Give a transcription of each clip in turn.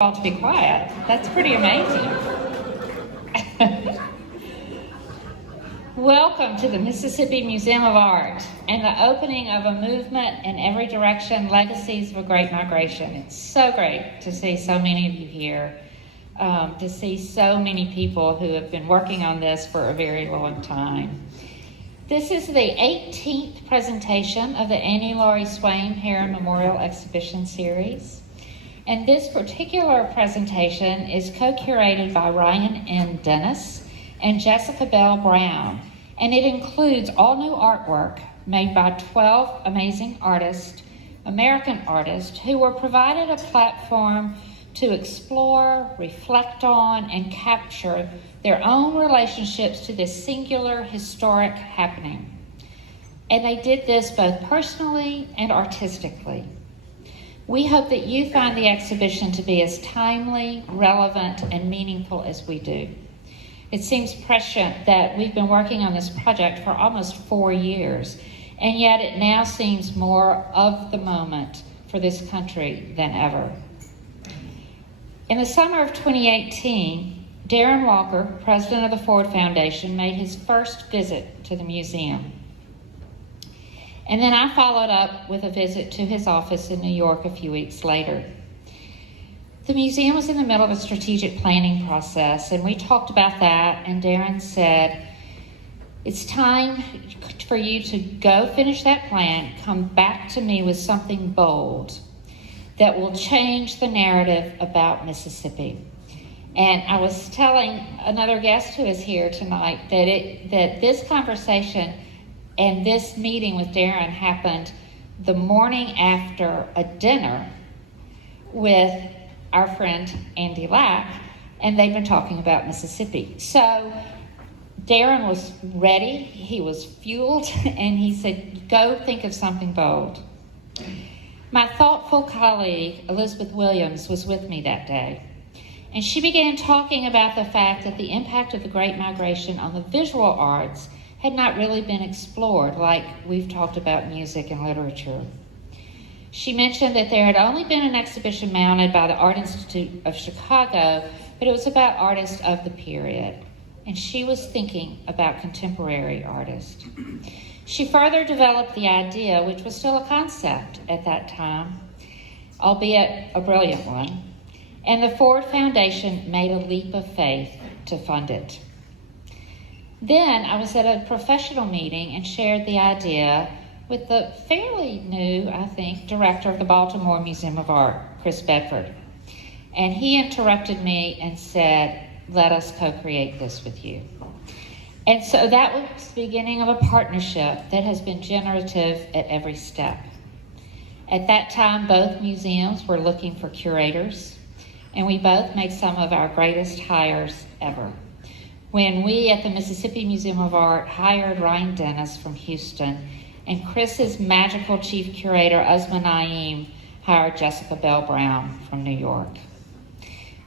all to be quiet. That's pretty amazing. Welcome to the Mississippi Museum of Art and the opening of a movement in every direction, Legacies of a Great Migration. It's so great to see so many of you here, to see so many people who have been working on this for a very long time. This is the 18th presentation of the Annie Laurie Swain Heron Memorial Exhibition Series. And this particular presentation is co-curated by Ryan N. Dennis and Jessica Bell Brown. And it includes all new artwork made by 12 amazing artists, American artists, who were provided a platform to explore, reflect on, and capture their own relationships to this singular historic happening. And they did this both personally and artistically. We hope that you find the exhibition to be as timely, relevant, and meaningful as we do. It seems prescient that we've been working on this project for almost 4 years, and yet it now seems more of the moment for this country than ever. In the summer of 2018, Darren Walker, president of the Ford Foundation, made his first visit to the museum. And then I followed up with a visit to his office in New York a few weeks later. The museum was in the middle of a strategic planning process, and we talked about that, and Darren said, it's time for you to go finish that plan, come back to me with something bold that will change the narrative about Mississippi. And I was telling another guest who is here tonight that this conversation and this meeting with Darren happened the morning after a dinner with our friend Andy Lack, and they've been talking about Mississippi. So Darren was ready, he was fueled, and he said, go think of something bold. My thoughtful colleague, Elizabeth Williams, was with me that day, and she began talking about the fact that the impact of the Great Migration on the visual arts had not really been explored like we've talked about music and literature. She mentioned that there had only been an exhibition mounted by the Art Institute of Chicago, but it was about artists of the period, and she was thinking about contemporary artists. She further developed the idea, which was still a concept at that time, albeit a brilliant one, and the Ford Foundation made a leap of faith to fund it. Then I was at a professional meeting and shared the idea with the fairly new, I think, director of the Baltimore Museum of Art, Chris Bedford. And he interrupted me and said, let us co-create this with you. And so that was the beginning of a partnership that has been generative at every step. At that time, both museums were looking for curators, and we both made some of our greatest hires ever. When we at the Mississippi Museum of Art hired Ryan Dennis from Houston, and Chris's magical chief curator, Uzma Naeem, hired Jessica Bell Brown from New York.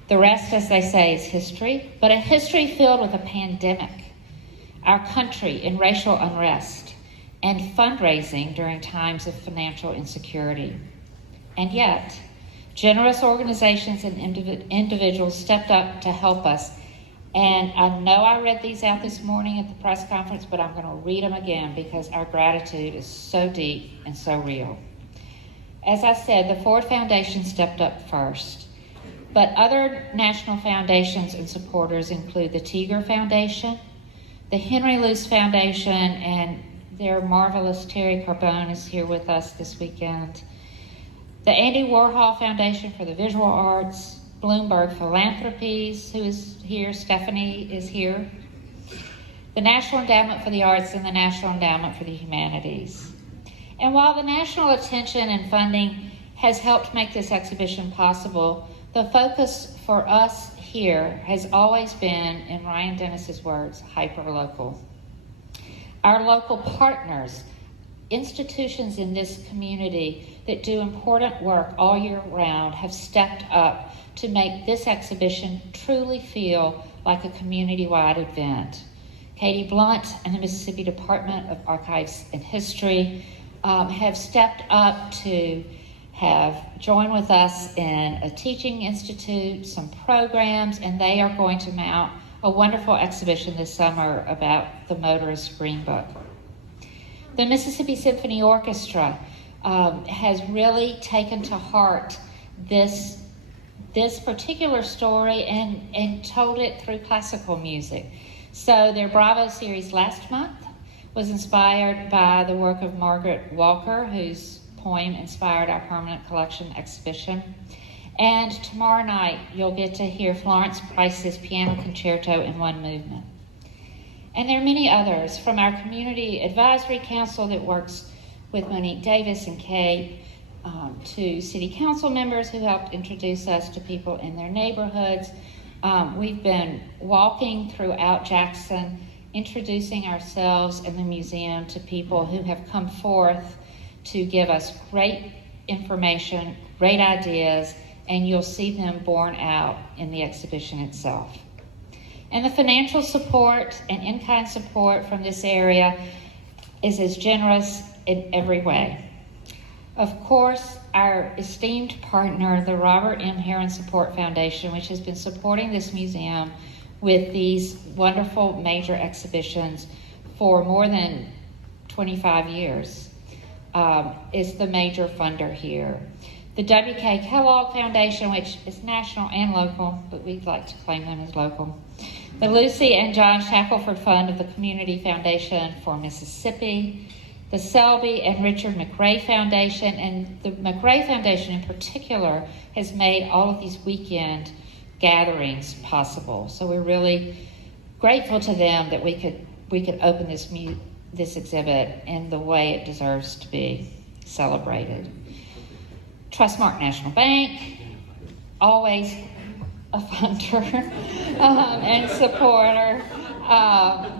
The rest, as they say, is history, but a history filled with a pandemic, our country in racial unrest, and fundraising during times of financial insecurity. And yet, generous organizations and individuals stepped up to help us. And I know I read these out this morning at the press conference, but I'm going to read them again because our gratitude is so deep and so real. As I said, the Ford Foundation stepped up first, but other national foundations and supporters include the Tiger Foundation, the Henry Luce Foundation, and their marvelous Terry Carbone is here with us this weekend, the Andy Warhol Foundation for the Visual Arts, Bloomberg Philanthropies, who is here, Stephanie is here, the National Endowment for the Arts, and the National Endowment for the Humanities. And while the national attention and funding has helped make this exhibition possible, the focus for us here has always been, in Ryan Dennis's words, hyper-local. Our local partners, institutions in this community that do important work all year round, have stepped up to make this exhibition truly feel like a community-wide event. Katie Blunt and the Mississippi Department of Archives and History have stepped up to have joined with us in a teaching institute, some programs, and they are going to mount a wonderful exhibition this summer about the Motorist Green Book. The Mississippi Symphony Orchestra has really taken to heart this particular story and told it through classical music. So their Bravo series last month was inspired by the work of Margaret Walker, whose poem inspired our permanent collection exhibition. And tomorrow night, you'll get to hear Florence Price's Piano Concerto in one movement. And there are many others from our Community Advisory Council that works with Monique Davis and Kate, to city council members who helped introduce us to people in their neighborhoods. We've been walking throughout Jackson, introducing ourselves and the museum to people who have come forth to give us great information, great ideas, and you'll see them borne out in the exhibition itself. And the financial support and in-kind support from this area is as generous in every way. Of course, our esteemed partner, the Robert M. Heron Support Foundation, which has been supporting this museum with these wonderful major exhibitions for more than 25 years, is the major funder here. The W.K. Kellogg Foundation, which is national and local, but we'd like to claim them as local. The Lucy and John Shackelford Fund of the Community Foundation for Mississippi. The Selby and Richard McRae Foundation, and the McRae Foundation in particular has made all of these weekend gatherings possible. So we're really grateful to them that we could open this exhibit in the way it deserves to be celebrated. Trustmark National Bank, always a funder and supporter.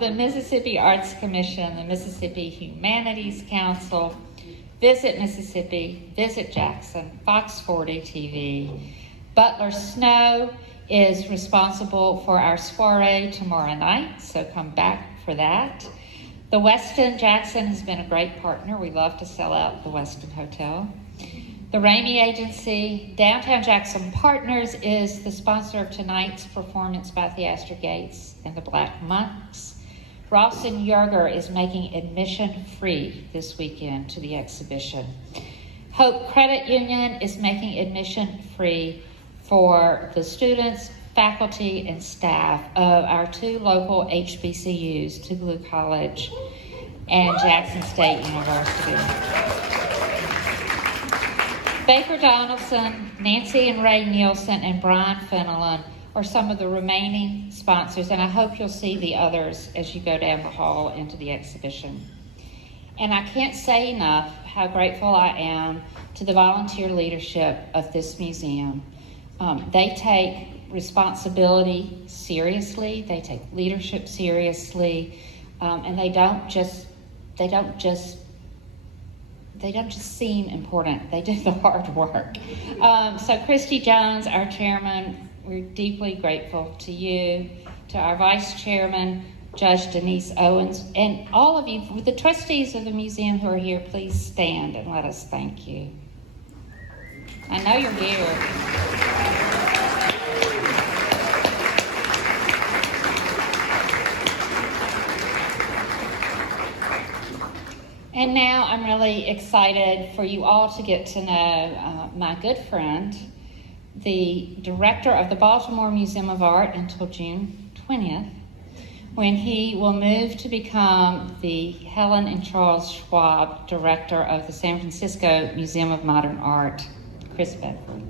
The Mississippi Arts Commission, the Mississippi Humanities Council, Visit Mississippi, Visit Jackson, Fox 40 TV. Butler Snow is responsible for our soiree tomorrow night, so come back for that. The Westin Jackson has been a great partner. We love to sell out the Westin Hotel. The Ramey Agency, Downtown Jackson Partners is the sponsor of tonight's performance by Theaster Gates and the Black Monks. Ralston Yerger is making admission free this weekend to the exhibition. Hope Credit Union is making admission free for the students, faculty, and staff of our two local HBCUs, Tougaloo College and Jackson State University. Baker Donaldson, Nancy and Ray Nielsen, and Brian Fenelon are some of the remaining sponsors, and I hope you'll see the others as you go down the hall into the exhibition. And I can't say enough how grateful I am to the volunteer leadership of this museum. They take responsibility seriously, they take leadership seriously, and they don't just seem important. They do the hard work. So Christy Jones, our chairman, we're deeply grateful to you, to our vice chairman, Judge Denise Owens, and all of you, the trustees of the museum who are here, please stand and let us thank you. I know you're here. And now I'm really excited for you all to get to know my good friend, the director of the Baltimore Museum of Art until June 20th, when he will move to become the Helen and Charles Schwab director of the San Francisco Museum of Modern Art, Chris Bedford.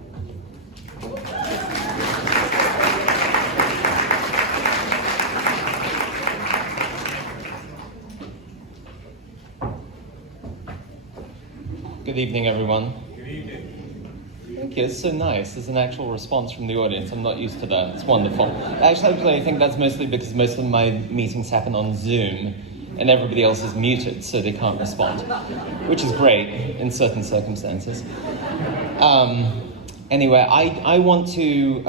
Good evening, everyone. Good evening. Thank you. It's so nice. There's an actual response from the audience. I'm not used to that. It's wonderful. Actually, I think that's mostly because most of my meetings happen on Zoom, and everybody else is muted, so they can't respond, which is great in certain circumstances. Anyway, I want to,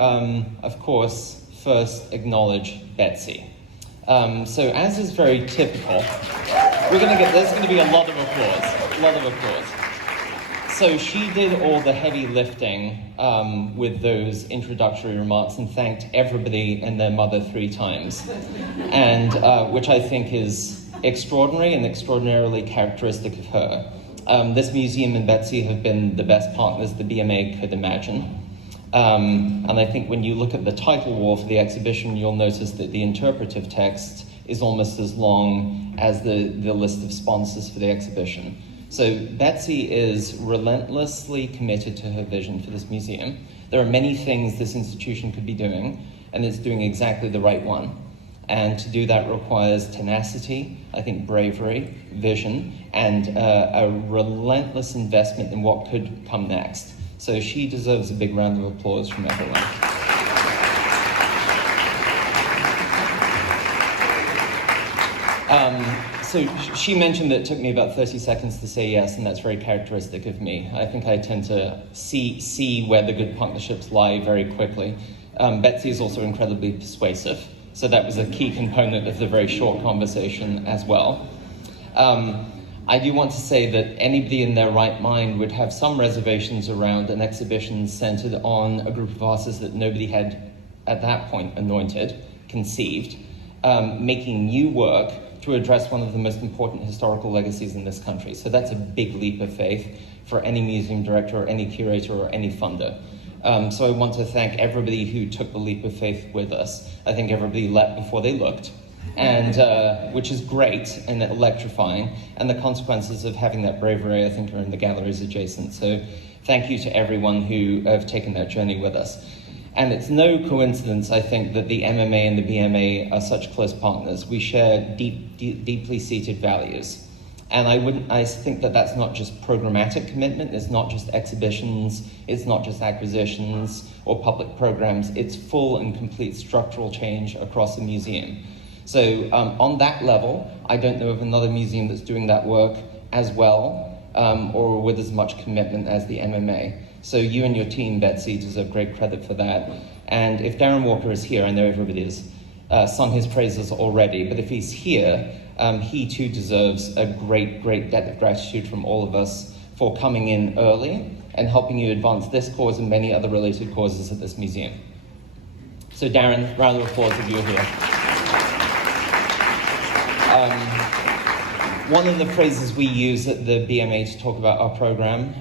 of course, first acknowledge Betsy. So as is very typical, there's going to be a lot of applause. So So she did all the heavy lifting with those introductory remarks and thanked everybody and their mother 3 times, and which I think is extraordinary and extraordinarily characteristic of her. This museum and Betsy have been the best partners the BMA could imagine. And I think when you look at the title wall for the exhibition, you'll notice that the interpretive text is almost as long as the list of sponsors for the exhibition. So Betsy is relentlessly committed to her vision for this museum. There are many things this institution could be doing, and it's doing exactly the right one. And to do that requires tenacity, I think bravery, vision, and a relentless investment in what could come next. So she deserves a big round of applause from everyone. So she mentioned that it took me about 30 seconds to say yes, and that's very characteristic of me. I think I tend to see where the good partnerships lie very quickly. Betsy is also incredibly persuasive, so that was a key component of the very short conversation as well. I do want to say that anybody in their right mind would have some reservations around an exhibition centered on a group of artists that nobody had, at that point, anointed, conceived, making new work to address one of the most important historical legacies in this country. So that's a big leap of faith for any museum director or any curator or any funder. So I want to thank everybody who took the leap of faith with us. I think everybody leapt before they looked, and which is great and electrifying. And the consequences of having that bravery, I think, are in the galleries adjacent. So thank you to everyone who have taken that journey with us. And it's no coincidence, I think, that the MMA and the BMA are such close partners. We share deeply seated values. And I think that that's not just programmatic commitment, it's not just exhibitions, it's not just acquisitions or public programs, it's full and complete structural change across the museum. So on that level, I don't know of another museum that's doing that work as well or with as much commitment as the MMA. So you and your team, Betsy, deserve great credit for that. And if Darren Walker is here, I know everybody has sung his praises already, but if he's here, he too deserves a great debt of gratitude from all of us for coming in early and helping you advance this cause and many other related causes at this museum. So Darren, round of applause if you're here. One of the phrases we use at the BMA to talk about our program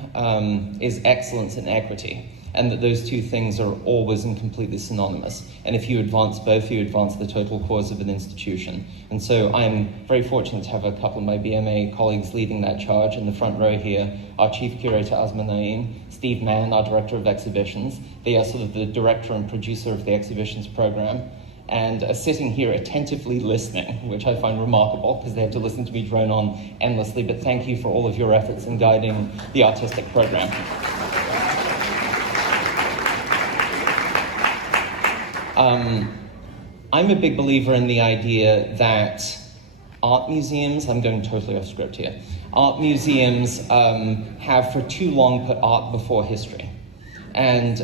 is excellence and equity, and that those two things are always and completely synonymous. And if you advance both, you advance the total cause of an institution. And so I'm very fortunate to have a couple of my BMA colleagues leading that charge. In the front row here, our Chief Curator, Asma Naeem, Steve Mann, our Director of Exhibitions. They are sort of the director and producer of the exhibitions program, and are sitting here attentively listening, which I find remarkable because they have to listen to me drone on endlessly. But thank you for all of your efforts in guiding the artistic program. I'm a big believer in the idea that art museums, I'm going totally off script here, art museums have for too long put art before history. And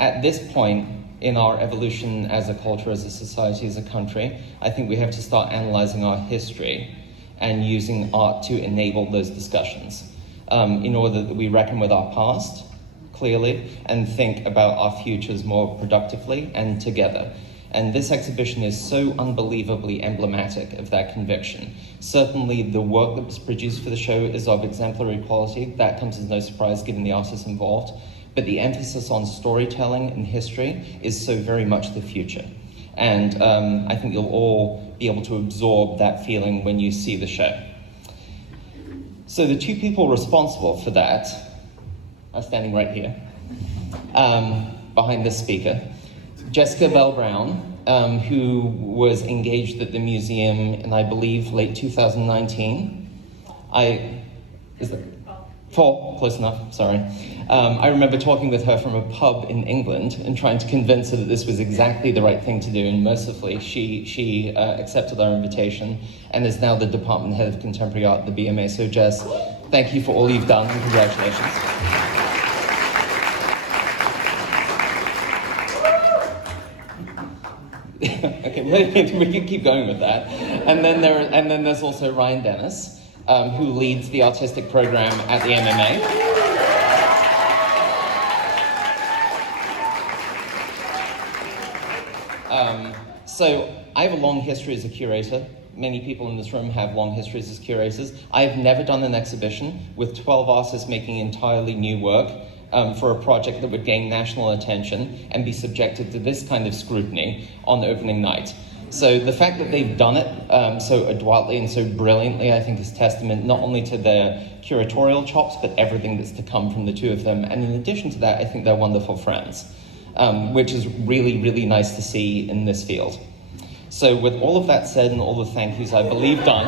at this point in our evolution as a culture, as a society, as a country, I think we have to start analyzing our history and using art to enable those discussions in order that we reckon with our past clearly and think about our futures more productively and together. And this exhibition is so unbelievably emblematic of that conviction. Certainly the work that was produced for the show is of exemplary quality. That comes as no surprise given the artists involved. But the emphasis on storytelling and history is so very much the future. And I think you'll all be able to absorb that feeling when you see the show. So the two people responsible for that are standing right here, behind this speaker. Jessica Bell Brown, who was engaged at the museum in, I believe, late 2019. Close enough, sorry. I remember talking with her from a pub in England and trying to convince her that this was exactly the right thing to do, and mercifully she accepted our invitation and is now the department head of contemporary art at the BMA. So Jess, thank you for all you've done and congratulations. Okay, we can keep going with that. And then there's also Ryan Dennis, who leads the artistic program at the MMA. So I have a long history as a curator. Many people in this room have long histories as curators. I've never done an exhibition with 12 artists making entirely new work for a project that would gain national attention and be subjected to this kind of scrutiny on opening night. So the fact that they've done it so adroitly and so brilliantly, I think, is testament not only to their curatorial chops, but everything that's to come from the two of them. And in addition to that, I think they're wonderful friends, which is really, really nice to see in this field. So with all of that said and all the thank yous, I believe, done.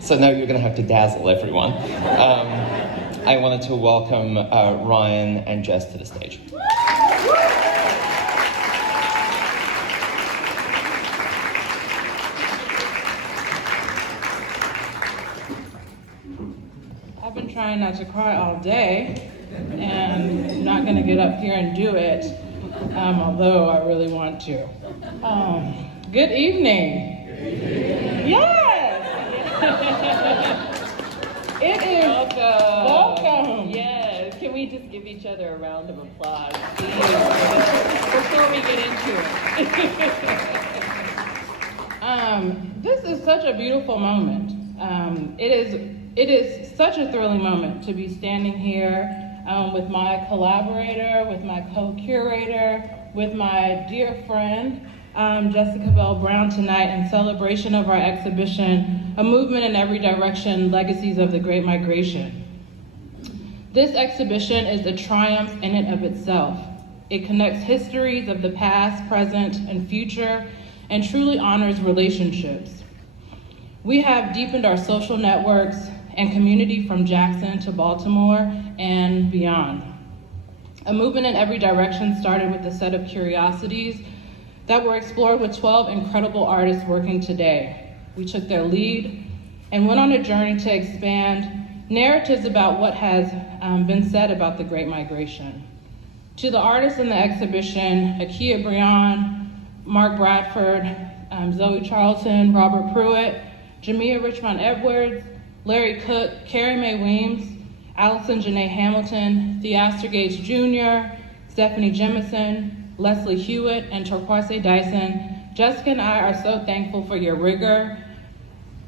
So now you're going to have to dazzle everyone. I wanted to welcome Ryan and Jess to the stage. I've been trying not to cry all day, and I'm not going to get up here and do it, although I really want to. Good evening. Yes! It is welcome. Yes. Can we just give each other a round of applause, please, before we get into it? This is such a beautiful moment. It is such a thrilling moment to be standing here with my collaborator, with my co-curator, with my dear friend, Jessica Bell Brown tonight in celebration of our exhibition, A Movement in Every Direction, Legacies of the Great Migration. This exhibition is a triumph in and of itself. It connects histories of the past, present, and future, and truly honors relationships. We have deepened our social networks and community from Jackson to Baltimore and beyond. A Movement in Every Direction started with a set of curiosities that were explored with 12 incredible artists working today. We took their lead and went on a journey to expand narratives about what has been said about the Great Migration. To the artists in the exhibition, Akia Breon, Mark Bradford, Zoe Charlton, Robert Pruitt, Jamia Richmond Edwards, Larry Cook, Carrie Mae Weems, Allison Janae Hamilton, Theaster Gates Jr., Stephanie Jemison, Leslie Hewitt, and Torquase Dyson. Jessica and I are so thankful for your rigor,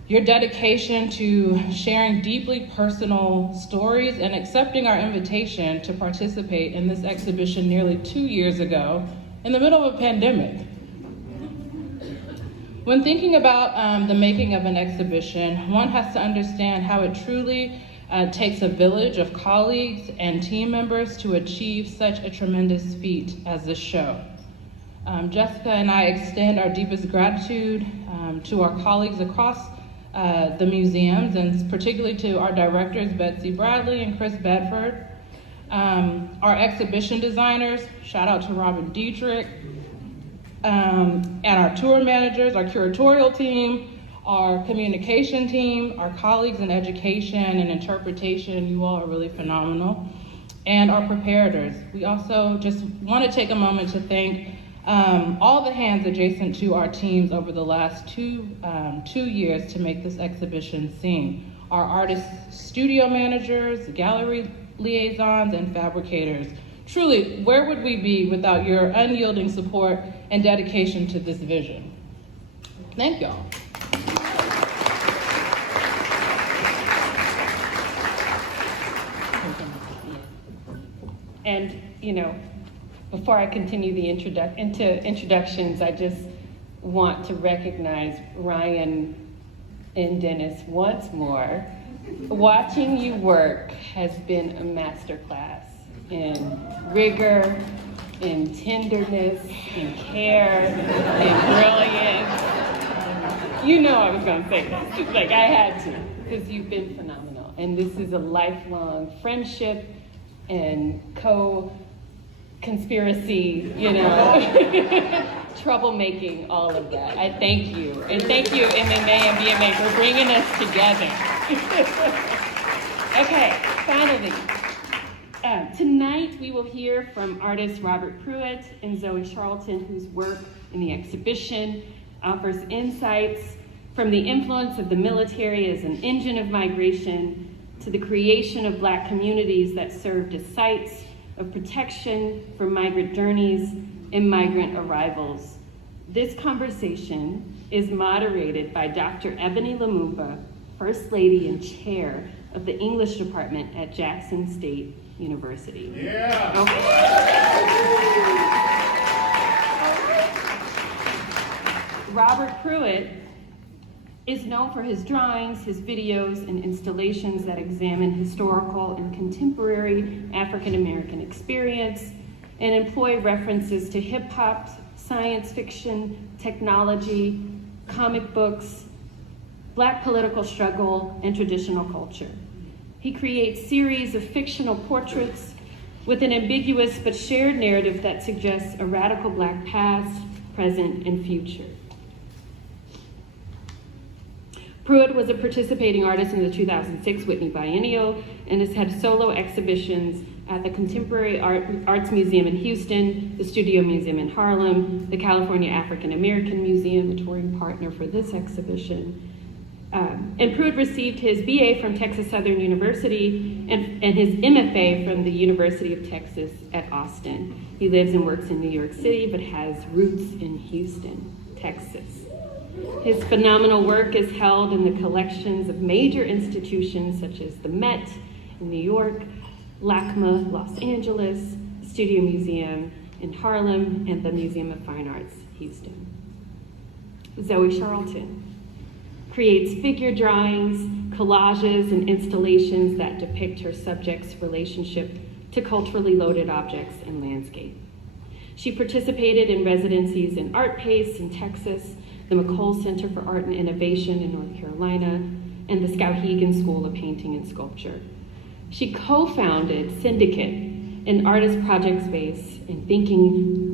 your dedication to sharing deeply personal stories and accepting our invitation to participate in this exhibition nearly 2 years ago in the middle of a pandemic. When thinking about the making of an exhibition, one has to understand how it truly takes a village of colleagues and team members to achieve such a tremendous feat as this show. Jessica and I extend our deepest gratitude to our colleagues across the museums, and particularly to our directors, Betsy Bradley and Chris Bedford, our exhibition designers, shout out to Robin Dietrich, and our tour managers, our curatorial team, our communication team, our colleagues in education and interpretation. You all are really phenomenal. And our preparators. We also just want to take a moment to thank all the hands adjacent to our teams over the last two years to make this exhibition sing. Our artist studio managers, gallery liaisons, and fabricators. Truly, where would we be without your unyielding support and dedication to this vision? Thank y'all. And, you know, before I continue the introductions, I just want to recognize Ryan and Dennis once more. Watching you work has been a masterclass in rigor, in tenderness, in care, in brilliance. You know I was going to say this. Like, I had to, because you've been phenomenal. And this is a lifelong friendship and co-conspiracy, you know, troublemaking, all of that. I thank you. And thank you, MMA and BMA, for bringing us together. Okay, finally. Tonight we will hear from artists Robert Pruitt and Zoe Charlton, whose work in the exhibition offers insights from the influence of the military as an engine of migration to the creation of Black communities that served as sites of protection for migrant journeys and migrant arrivals. This conversation is moderated by Dr. Ebony Lumumba, First Lady and Chair of the English Department at Jackson State University. Yeah. Okay. Robert Pruitt is known for his drawings, his videos, and installations that examine historical and contemporary African American experience and employ references to hip hop, science fiction, technology, comic books, Black political struggle, and traditional culture. He creates series of fictional portraits with an ambiguous but shared narrative that suggests a radical Black past, present, and future. Pruitt was a participating artist in the 2006 Whitney Biennial and has had solo exhibitions at the Contemporary Arts Museum in Houston, the Studio Museum in Harlem, the California African American Museum, a touring partner for this exhibition. And Pruitt received his BA from Texas Southern University and his MFA from the University of Texas at Austin. He lives and works in New York City, but has roots in Houston, Texas. His phenomenal work is held in the collections of major institutions such as the Met in New York, LACMA, Los Angeles, Studio Museum in Harlem, and the Museum of Fine Arts, Houston. Zoe Charlton creates figure drawings, collages, and installations that depict her subject's relationship to culturally loaded objects and landscape. She participated in residencies in Art Pace in Texas, the McColl Center for Art and Innovation in North Carolina, and the Skowhegan School of Painting and Sculpture. She co-founded Syndicate, an artist project space and think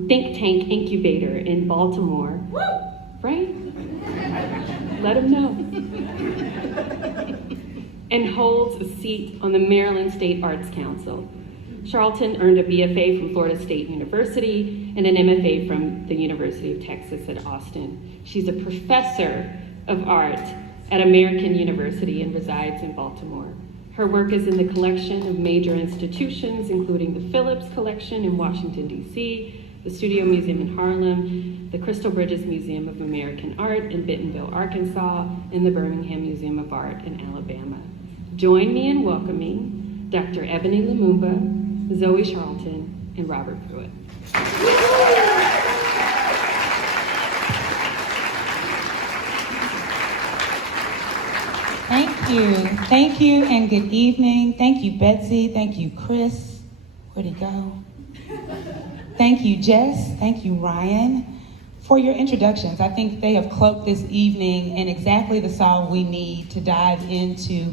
tank incubator in Baltimore. Right? Let him know. And holds a seat on the Maryland State Arts Council. Charlton earned a BFA from Florida State University and an MFA from the University of Texas at Austin. She's a professor of art at American University and resides in Baltimore. Her work is in the collection of major institutions, including the Phillips Collection in Washington, D.C., the Studio Museum in Harlem, the Crystal Bridges Museum of American Art in Bentonville, Arkansas, and the Birmingham Museum of Art in Alabama. Join me in welcoming Dr. Ebony Lumumba, Zoe Charlton, and Robert Pruitt. Thank you, and good evening. Thank you, Betsy. Thank you, Chris. Where'd he go? Thank you, Jess. Thank you, Ryan, for your introductions. I think they have cloaked this evening in exactly the song we need to dive into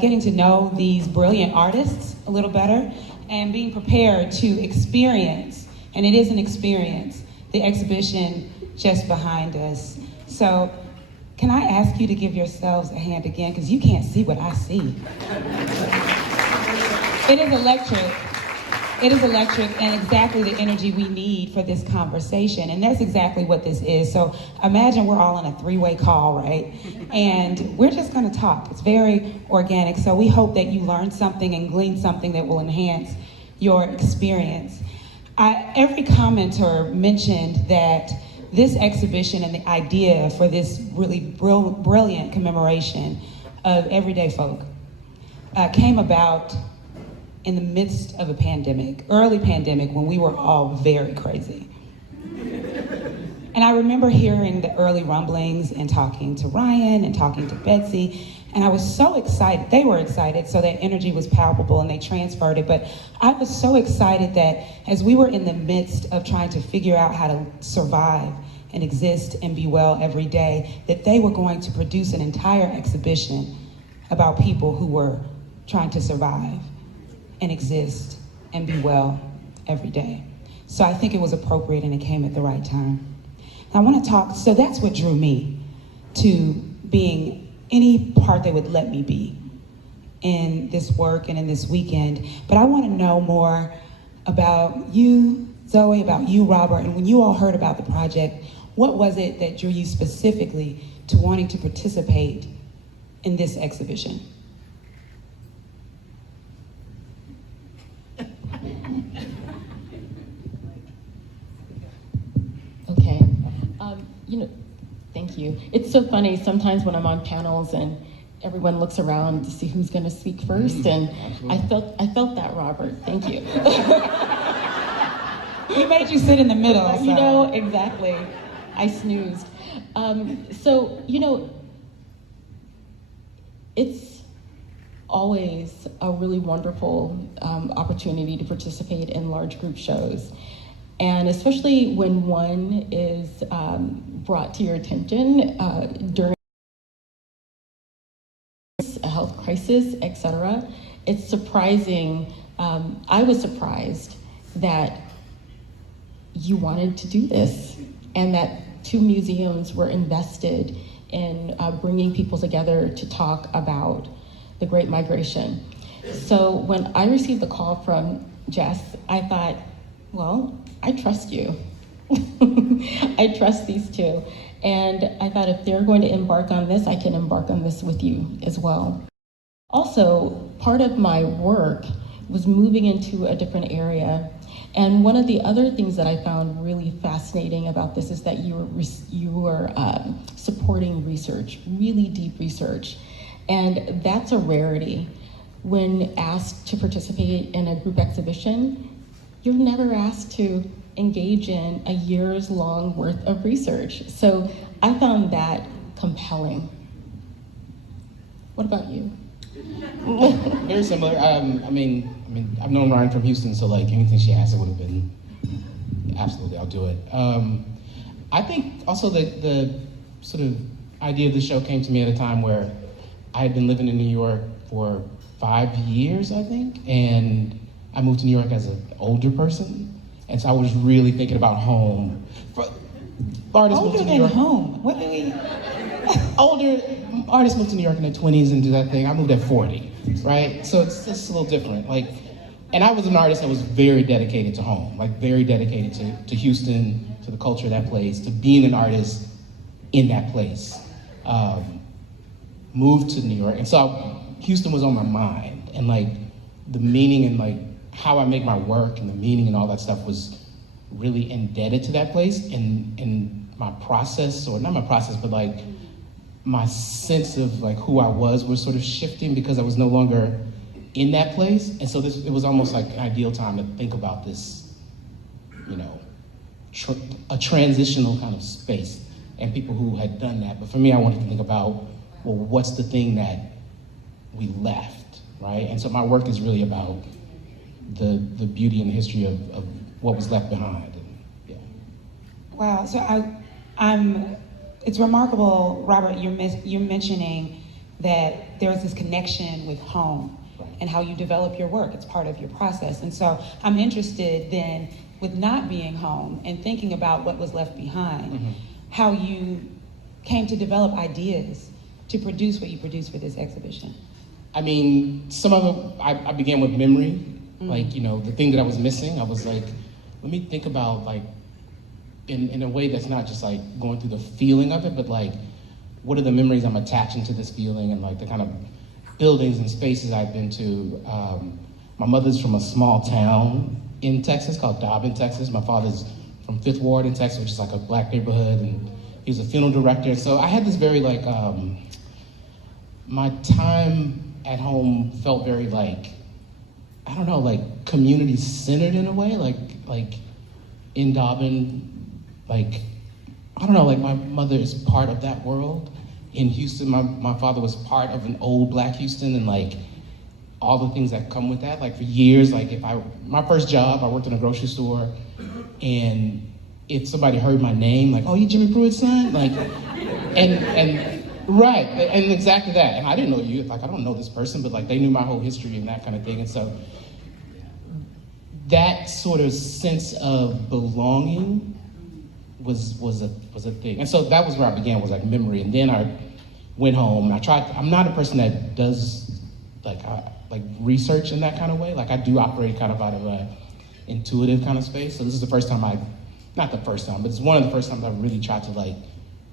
getting to know these brilliant artists a little better and being prepared to experience, and it is an experience, the exhibition just behind us. So can I ask you to give yourselves a hand again, because you can't see what I see. It is electric. It is electric and exactly the energy we need for this conversation. And that's exactly what this is. So imagine we're all on a three-way call, right? And we're just gonna talk. It's very organic. So we hope that you learn something and glean something that will enhance your experience. Every commenter mentioned that this exhibition and the idea for this really brilliant commemoration of everyday folk came about in the midst of a pandemic, early pandemic, when we were all very crazy. And I remember hearing the early rumblings and talking to Ryan and talking to Betsy, and I was so excited. They were excited, so that energy was palpable and they transferred it. But I was so excited that as we were in the midst of trying to figure out how to survive and exist and be well every day, that they were going to produce an entire exhibition about people who were trying to survive and exist and be well every day. So I think it was appropriate and it came at the right time. I want to talk, so that's what drew me to being any part they would let me be in this work and in this weekend. But I want to know more about you, Zoe, about you, Robert, and when you all heard about the project, what was it that drew you specifically to wanting to participate in this exhibition? you know, thank you. It's so funny sometimes when I'm on panels and everyone looks around to see who's going to speak first, and Absolutely. I felt that, Robert. Thank you. We made you sit in the middle. So. You know, exactly. I snoozed. So, you know, it's always a really wonderful opportunity to participate in large group shows. And especially when one is brought to your attention during a health crisis, etc. It's surprising. I was surprised that you wanted to do this and that two museums were invested in bringing people together to talk about the Great Migration. So when I received the call from Jess, I thought, well, I trust you. I trust these two. And I thought if they're going to embark on this, I can embark on this with you as well. Also, part of my work was moving into a different area. And one of the other things that I found really fascinating about this is that you were supporting research, really deep research. And that's a rarity. When asked to participate in a group exhibition, you're never asked to engage in a year's long worth of research. So I found that compelling. What about you? Very similar. I mean, I've known Ryan from Houston, so like anything she asked, it would have been absolutely, I'll do it. I think also that the sort of idea of the show came to me at a time where I had been living in New York for 5 years, I think, and I moved to New York as an older person, and so I was really thinking about home. Artists Older moved to New than York. home. What do we? Older artists moved to New York in their 20s and do that thing. I moved at 40, right? So it's a little different. Like, and I was an artist that was very dedicated to home, like very dedicated to Houston, to the culture of that place, to being an artist in that place. Moved to New York, and so Houston was on my mind, and like the meaning and like how I make my work and the meaning and all that stuff was really indebted to that place, and my process, or not my process, but like my sense of like who I was sort of shifting because I was no longer in that place. And so it was almost like an ideal time to think about this, you know, a transitional kind of space and people who had done that. But for me, I wanted to think about, well, what's the thing that we left, right? And so my work is really about the beauty and the history of what was left behind. And, yeah. Wow. So it's remarkable, Robert, you're mentioning that there's this connection with home and how you develop your work. It's part of your process. And so I'm interested then with not being home and thinking about what was left behind, how you came to develop ideas to produce what you produced for this exhibition. I mean, some of it, I began with memory. Like, you know, the thing that I was missing, I was like, let me think about like, in a way that's not just like going through the feeling of it, but like, what are the memories I'm attaching to this feeling and like the kind of buildings and spaces I've been to. My mother's from a small town in Texas called Dobbin, Texas. My father's from 5th Ward in Texas, which is like a black neighborhood, and he was a funeral director. So I had this very like, my time at home felt very like, I don't know, like community centered in a way, like in Dobbin, like, I don't know, like my mother is part of that world. In Houston, my father was part of an old black Houston and like all the things that come with that. Like for years, like my first job, I worked in a grocery store, and if somebody heard my name, like, oh, you Jimmy Pruitt's son? Like, and right, and exactly that. And I didn't know you, like I don't know this person, but like they knew my whole history and that kind of thing. And so that sort of sense of belonging was a thing. And so that was where I began, was like memory. And then I went home and I'm not a person that does like research in that kind of way. Like I do operate kind of out of a intuitive kind of space. So this is the first time not the first time, but it's one of the first times I've really tried to like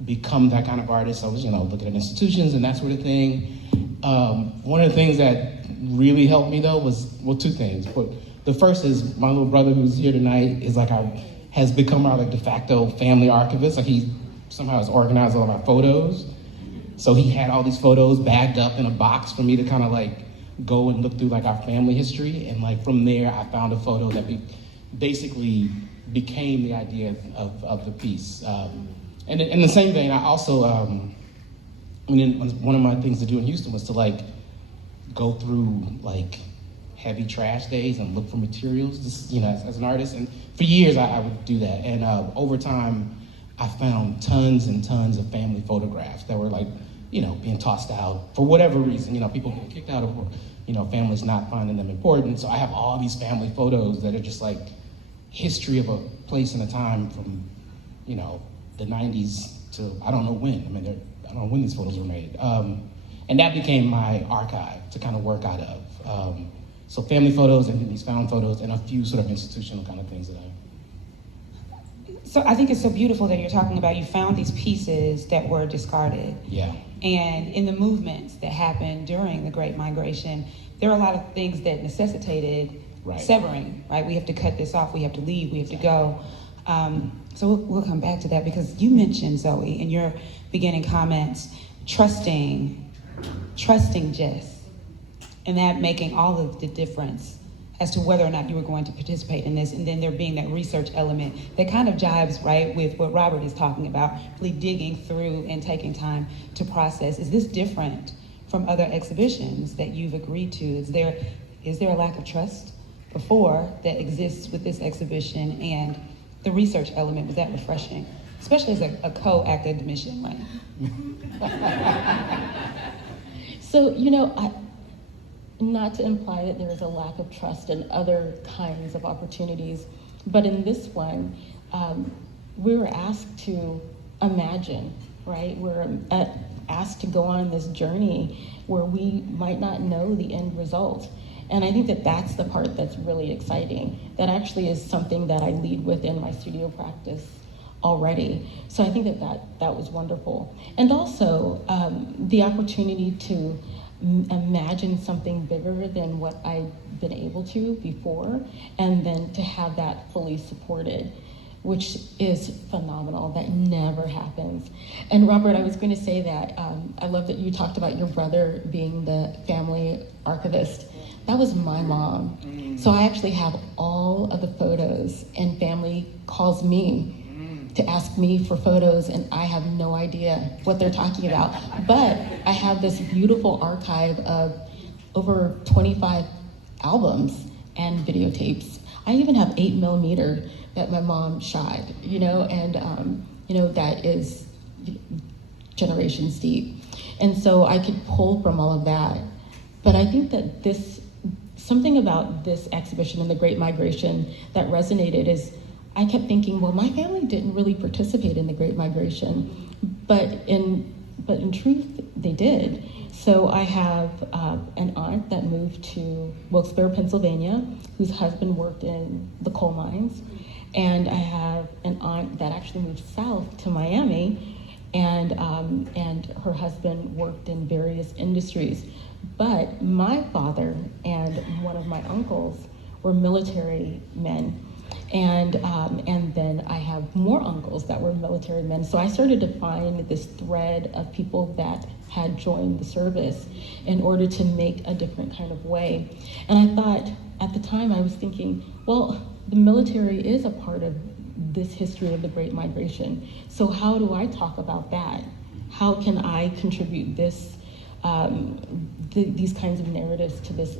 become that kind of artist. I was, looking at institutions and that sort of thing. One of the things that really helped me though was, well, two things. But the first is my little brother who's here tonight is like has become our like de facto family archivist. Like he somehow has organized all of our photos. So he had all these photos bagged up in a box for me to kind of like go and look through like our family history. And like from there, I found a photo that basically became the idea of the piece. And in the same vein, I also, one of my things to do in Houston was to like go through like heavy trash days and look for materials, just, you know, as an artist. And for years, I would do that. And over time, I found tons and tons of family photographs that were like, you know, being tossed out for whatever reason. You know, people being kicked out of, you know, families not finding them important. So I have all these family photos that are just like history of a place and a time from, you know, the 90s to I don't know when. I mean, I don't know when these photos were made. And that became my archive to kind of work out of. So family photos and then these found photos and a few sort of institutional kind of things that So I think it's so beautiful that you're talking about you found these pieces that were discarded. Yeah. And in the movements that happened during the Great Migration, there are a lot of things that necessitated severing, right? We have to cut this off, we have to leave, we have to go. So we'll come back to that because you mentioned, Zoe, in your beginning comments, trusting Jess, and that making all of the difference as to whether or not you were going to participate in this, and then there being that research element that kind of jives right with what Robert is talking about, really digging through and taking time to process. Is this different from other exhibitions that you've agreed to? Is there a lack of trust before that exists with this exhibition, and the research element, was that refreshing? Especially as a co-academician, right? So, you know, not to imply that there is a lack of trust in other kinds of opportunities, but in this one, we were asked to imagine, right? We're asked to go on this journey where we might not know the end result. And I think that that's the part that's really exciting. That actually is something that I lead with in my studio practice already. So I think that was wonderful. And also the opportunity to imagine something bigger than what I'd been able to before, and then to have that fully supported, which is phenomenal. That never happens. And Robert, I was going to say that I love that you talked about your brother being the family archivist. That was my mom. So I actually have all of the photos, and family calls me to ask me for photos, and I have no idea what they're talking about. But I have this beautiful archive of over 25 albums and videotapes. I even have 8mm that my mom shot, you know, and you know, that is generations deep. And so I could pull from all of that. But I think that something about this exhibition and the Great Migration that resonated is, I kept thinking, well, my family didn't really participate in the Great Migration, but in truth, they did. So I have an aunt that moved to Wilkes-Barre, Pennsylvania, whose husband worked in the coal mines, and I have an aunt that actually moved south to Miami, and her husband worked in various industries. But my father and one of my uncles were military men. And then I have more uncles that were military men. So I started to find this thread of people that had joined the service in order to make a different kind of way. And I thought, at the time I was thinking, well, the military is a part of this history of the Great Migration. So how do I talk about that? How can I contribute this, these kinds of narratives to this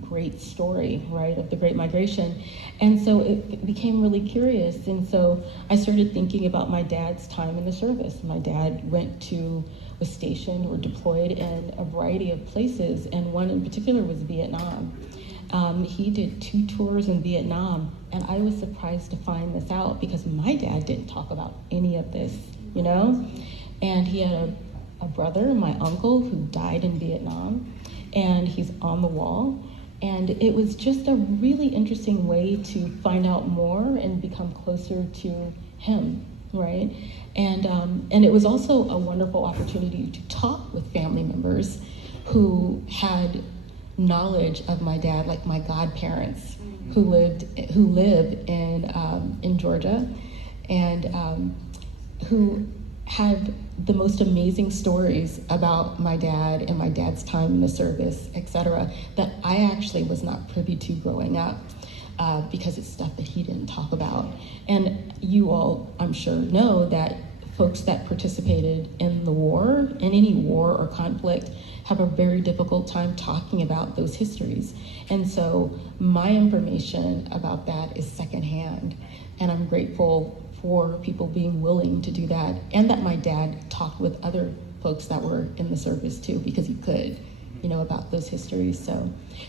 great story, right, of the Great Migration? And so it became really curious, and so I started thinking about my dad's time in the service. My dad was stationed or deployed in a variety of places, and one in particular was Vietnam. He did 2 tours in Vietnam, and I was surprised to find this out because my dad didn't talk about any of this, you know? And he had a brother, my uncle, who died in Vietnam, and he's on the wall. And it was just a really interesting way to find out more and become closer to him, right? And it was also a wonderful opportunity to talk with family members who had knowledge of my dad, like my godparents who live in Georgia, and who had the most amazing stories about my dad and my dad's time in the service, etc., that I actually was not privy to growing up, because it's stuff that he didn't talk about. And you all, I'm sure, know that folks that participated in the war, in any war or conflict, have a very difficult time talking about those histories. And so my information about that is secondhand, and I'm grateful for people being willing to do that, and that my dad talked with other folks that were in the service too, because he could, about those histories.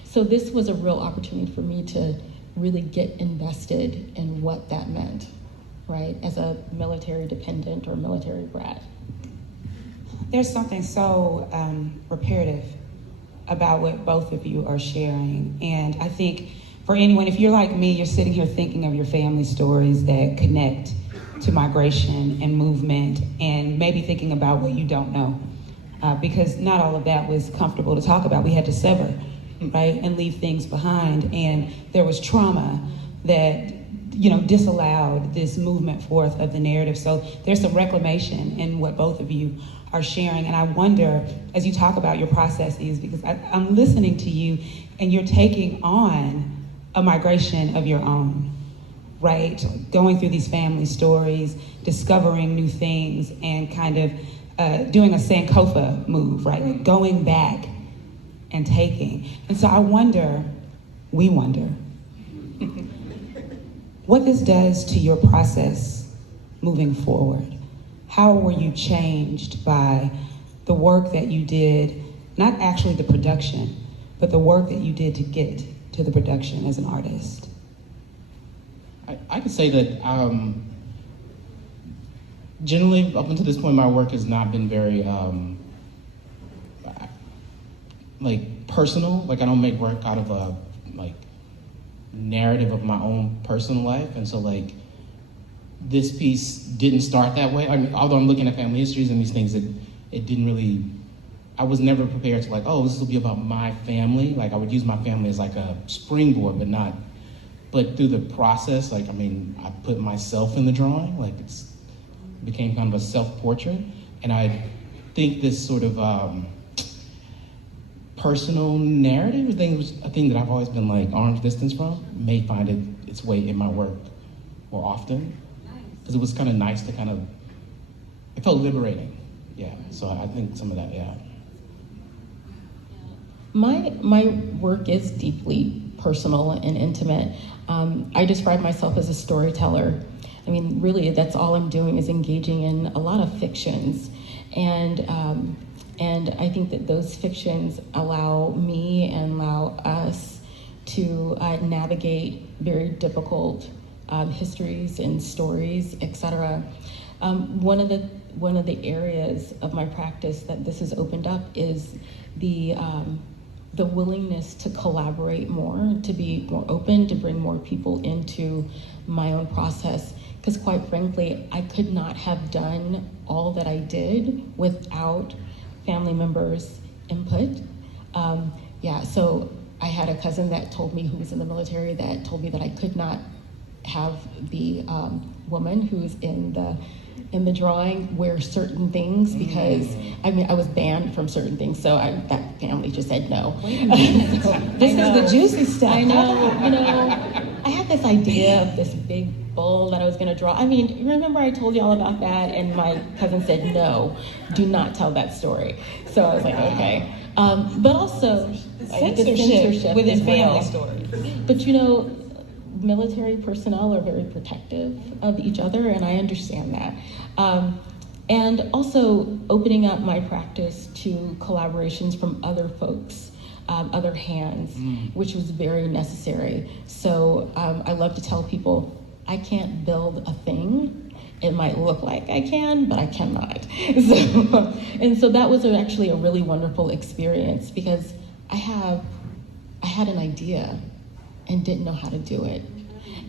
So this was a real opportunity for me to really get invested in what that meant, right, as a military dependent or military brat. There's something so reparative about what both of you are sharing. And I think for anyone, if you're like me, you're sitting here thinking of your family stories that connect to migration and movement, and maybe thinking about what you don't know, because not all of that was comfortable to talk about. We had to sever, right, and leave things behind. And there was trauma that disallowed this movement forth of the narrative. So there's some reclamation in what both of you are sharing. And I wonder, as you talk about your processes, because I'm listening to you and you're taking on a migration of your own, right? Going through these family stories, discovering new things, and kind of doing a Sankofa move, right? Like going back and taking. And so we wonder, what this does to your process moving forward. How were you changed by the work that you did, not actually the production, but the work that you did to get to the production as an artist? I could say that generally, up until this point, my work has not been very personal. Like, I don't make work out of a narrative of my own personal life, and so this piece didn't start that way. I mean, although I'm looking at family histories and these things, it didn't really. I was never prepared to this will be about my family. I would use my family as a springboard, but not. But through the process, I put myself in the drawing. It became kind of a self-portrait, and I think this sort of personal narrative is a thing that I've always been arm's distance from. May find its way in my work more often, because it was kind of nice to it felt liberating. Yeah, so I think some of that, yeah. My work is deeply personal and intimate. I describe myself as a storyteller. I mean, really, that's all I'm doing is engaging in a lot of fictions, and I think that those fictions allow me and allow us to navigate very difficult histories and stories, etc. One of the areas of my practice that this has opened up is the willingness to collaborate more, to be more open, to bring more people into my own process. Because quite frankly, I could not have done all that I did without family members' input. So I had a cousin that told me, who was in the military, that told me that I could not have the woman who's in the drawing wear certain things, because I was banned from certain things, so that family just said no. This is the juicy stuff. I know, I had this idea of this big bull that I was gonna draw. Remember I told you all about that, and my cousin said, no, do not tell that story. So I was like, okay. But also, censorship with his as family well. stories. But military personnel are very protective of each other, and I understand that. And also opening up my practice to collaborations from other folks, other hands, which was very necessary. So I love to tell people, I can't build a thing. It might look like I can, but I cannot. So that was actually a really wonderful experience, because I had an idea and didn't know how to do it.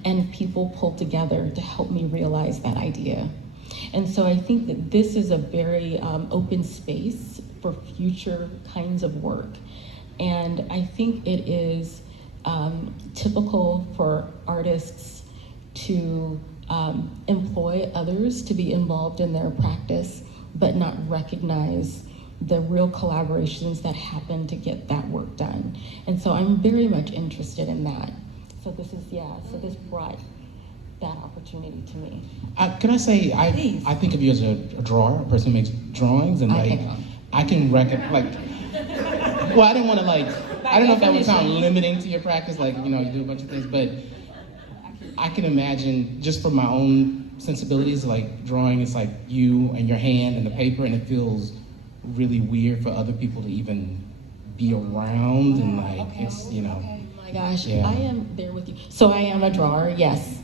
And people pulled together to help me realize that idea. And so I think that this is a very open space for future kinds of work. And I think it is typical for artists to employ others to be involved in their practice, but not recognize the real collaborations that happen to get that work done. And so I'm very much interested in that. So this brought that opportunity to me. Can I say, Please. I think of you as a drawer, a person who makes drawings, and like, I can well, I didn't want to I don't know if that would sound limiting to your practice, you do a bunch of things, but I can imagine, just from my own sensibilities, drawing is like you and your hand and the paper, and it feels really weird for other people to even be around, and it's, Oh my gosh, yeah. I am there with you. So I am a drawer, yes.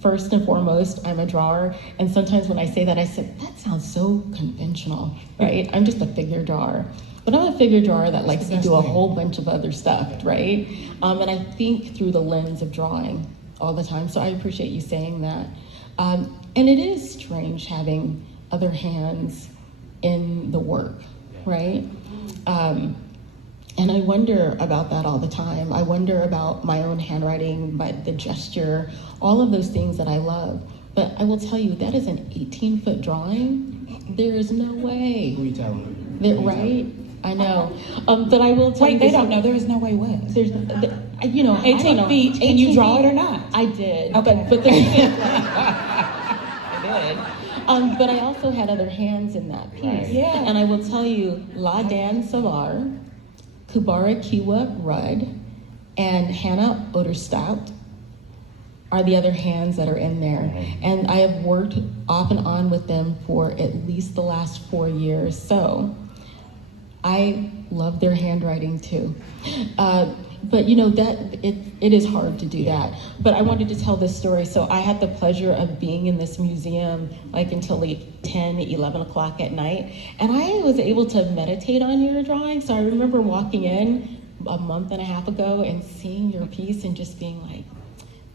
First and foremost, I'm a drawer, and sometimes when I say that, I say, that sounds so conventional, right? I'm just a figure drawer. But I'm a figure drawer that likes to do a whole bunch of other stuff, right? And I think through the lens of drawing all the time, so I appreciate you saying that. And it is strange having other hands in the work, right? And I wonder about that all the time. I wonder about my own handwriting, the gesture, all of those things that I love. But I will tell you, that is an 18-foot drawing. There is no way. Who are you telling? Right? I know. But I will tell you. Wait, they don't know. There is no way what? There's, 18 feet. Can you draw it or not? I did. Okay. But there's I did. but I also had other hands in that piece. Right. Yeah. And I will tell you, La Dan Savar, Kubara Kiwa Rudd, and Hannah Oderstadt are the other hands that are in there. And I have worked off and on with them for at least the last 4 years. So I love their handwriting too. But that it is hard to do that. But I wanted to tell this story. So I had the pleasure of being in this museum until 10, 11 o'clock at night. And I was able to meditate on your drawing. So I remember walking in a month and a half ago and seeing your piece and just being like,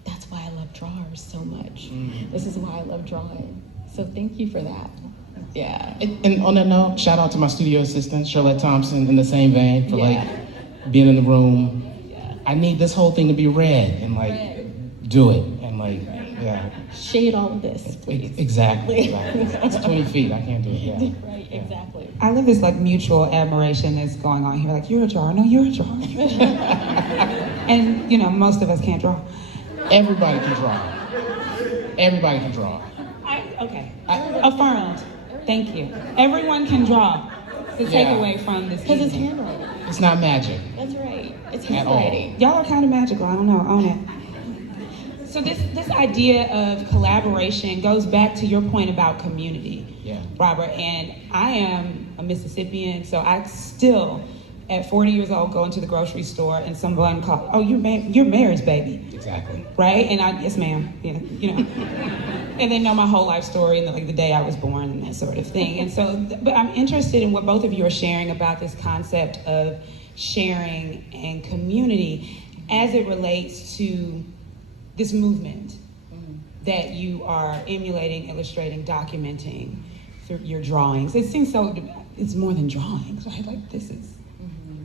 that's why I love drawers so much. This is why I love drawing. So thank you for that. Yeah. And on that note, shout out to my studio assistant, Charlotte Thompson, in the same vein, for being in the room. I need this whole thing to be read and do it and Shade all of this, please. Exactly. It's 20 feet. I can't do it. Yeah. Right, exactly. I love this mutual admiration that's going on here. You're a drawer. No, you're a drawer. And most of us can't draw. Everybody can draw. Everybody can draw. Okay. Affirmed. Thank you. Everyone can draw. The takeaway from this Because it's evening. handwriting. It's not magic. That's right. It's At all. handwriting. Y'all are kind of magical. I don't know. Own it. So this idea of collaboration goes back to your point about community, Robert. And I am a Mississippian, so I still, at 40 years old, go into the grocery store and someone calls, "Oh, you're Mary's baby." Exactly. Right? And yes, ma'am. Yeah, and they know my whole life story and the day I was born and that sort of thing. And so, but I'm interested in what both of you are sharing about this concept of sharing and community as it relates to this movement that you are emulating, illustrating, documenting through your drawings. It seems it's more than drawings, right? This is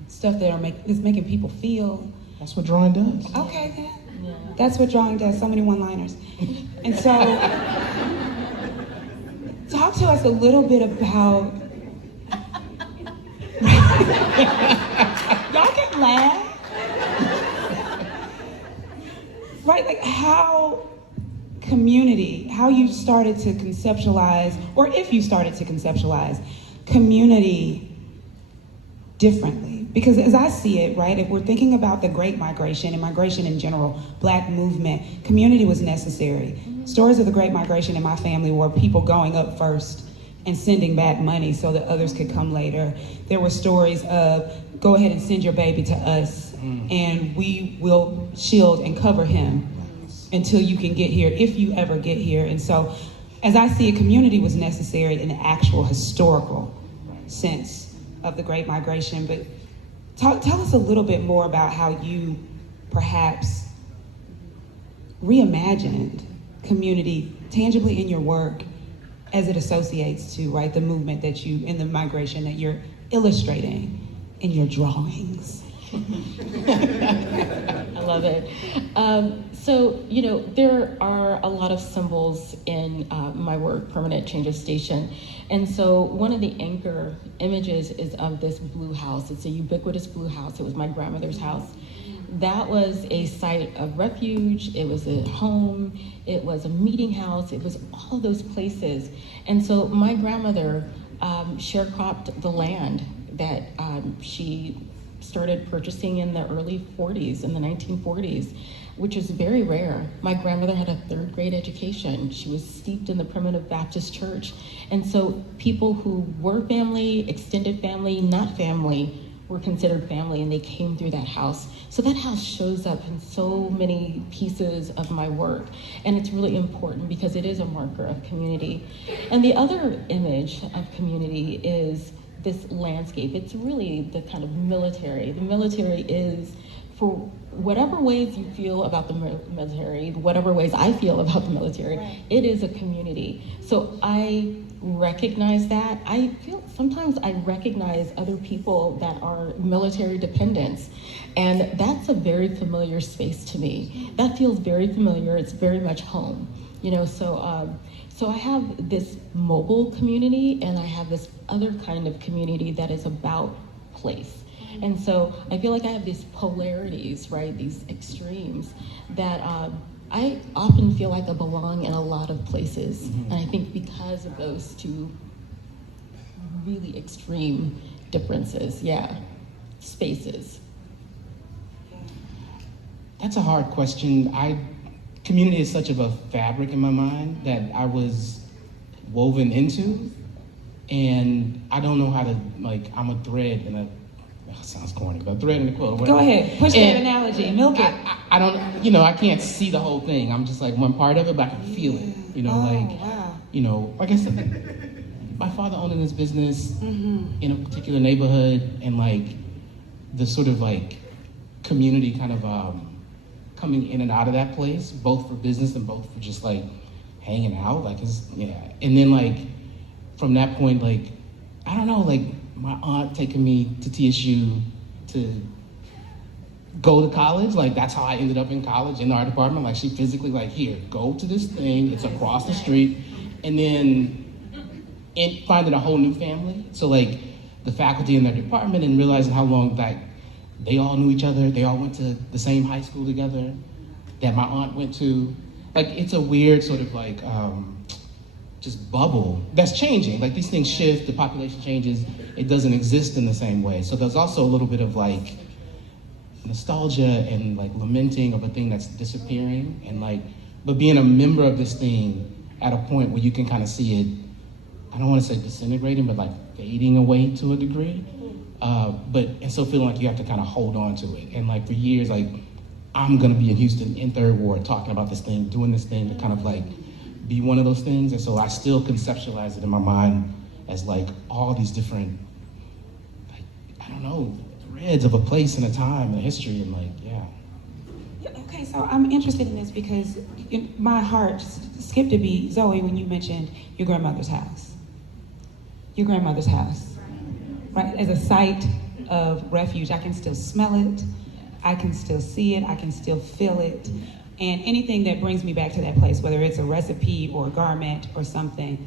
stuff that is making people feel. That's what drawing does. Okay, then. Yeah. That's what drawing does. So many one-liners. And so, talk to us a little bit about. Y'all can laugh. Right, how community, how you started to conceptualize, or if you started to conceptualize community differently. Because as I see it, right, if we're thinking about the Great Migration and migration in general, Black movement, community was necessary. Stories of the Great Migration in my family were people going up first and sending back money so that others could come later. There were stories of, go ahead and send your baby to us and we will shield and cover him until you can get here, if you ever get here. And so, as I see it, community was necessary in the actual historical sense of the Great Migration. But tell us a little bit more about how you perhaps reimagined community tangibly in your work as it associates to, right, the movement that you, in the migration that you're illustrating in your drawings. I love it. So, you know, there are a lot of symbols in my work, Permanent Change of Station. And so one of the anchor images is of this blue house. It's a ubiquitous blue house. It was my grandmother's house. That was a site of refuge. It was a home. It was a meeting house. It was all those places. And so my grandmother sharecropped the land that she started purchasing in the early 40s, in the 1940s, which is very rare. My grandmother had a third grade education. She was steeped in the Primitive Baptist Church. And so people who were family, extended family, not family, were considered family, and they came through that house. So that house shows up in so many pieces of my work, and it's really important because it is a marker of community. And the other image of community is this landscape. It's really the kind of military. The military is, for whatever ways you feel about the military, whatever ways I feel about the military, right, it is a community. So I recognize that. I feel sometimes I recognize other people that are military dependents, and that's a very familiar space to me. That feels very familiar. It's very much home, you know. So I have this mobile community, and I have this other kind of community that is about place. And so I feel like I have these polarities, right? These extremes that I often feel like I belong in a lot of places. Mm-hmm. And I think because of those two really extreme differences, spaces. That's a hard question. Community is such of a fabric in my mind that I was woven into, and I don't know how to, I'm a thread in a, sounds corny, but a thread in a quilt. Go ahead, push that analogy, milk it. I don't, I can't see the whole thing. I'm just one part of it, but I can feel it, Wow. Like I said, my father owned his business in a particular neighborhood, and the sort of community kind of coming in and out of that place, both for business and both for just hanging out, and then from that point, I don't know, my aunt taking me to TSU to go to college, that's how I ended up in college in the art department. She physically here, go to this thing, it's across the street, and then finding a whole new family. So the faculty in their department, and realizing how long they all knew each other, they all went to the same high school together that my aunt went to. It's a weird sort of just bubble that's changing. These things shift, the population changes, it doesn't exist in the same way. So there's also a little bit of nostalgia and lamenting of a thing that's disappearing, and but being a member of this thing at a point where you can kind of see it, I don't want to say disintegrating, but fading away to a degree. And so feeling you have to kind of hold on to it. And for years, I'm gonna be in Houston in Third Ward talking about this thing, doing this thing to kind of be one of those things. And so I still conceptualize it in my mind as all these different, I don't know, threads of a place and a time and a history, and Okay, so I'm interested in this because my heart skipped a beat, Zoe, when you mentioned your grandmother's house. Your grandmother's house, right? As a site of refuge, I can still smell it, I can still see it, I can still feel it. And anything that brings me back to that place, whether it's a recipe or a garment or something,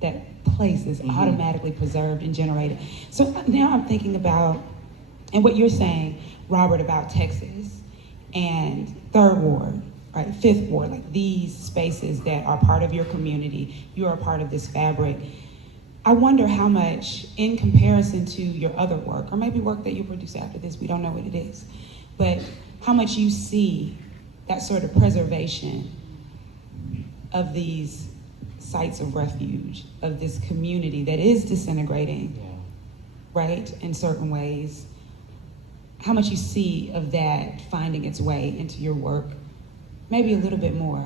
that place is automatically preserved and generated. So now I'm thinking about, and what you're saying, Robert, about Texas and Third Ward, right, Fifth Ward, these spaces that are part of your community, you are a part of this fabric. I wonder how much, in comparison to your other work, or maybe work that you produce after this, we don't know what it is, but how much you see that sort of preservation of these sites of refuge, of this community that is disintegrating, right, in certain ways. How much you see of that finding its way into your work, maybe a little bit more,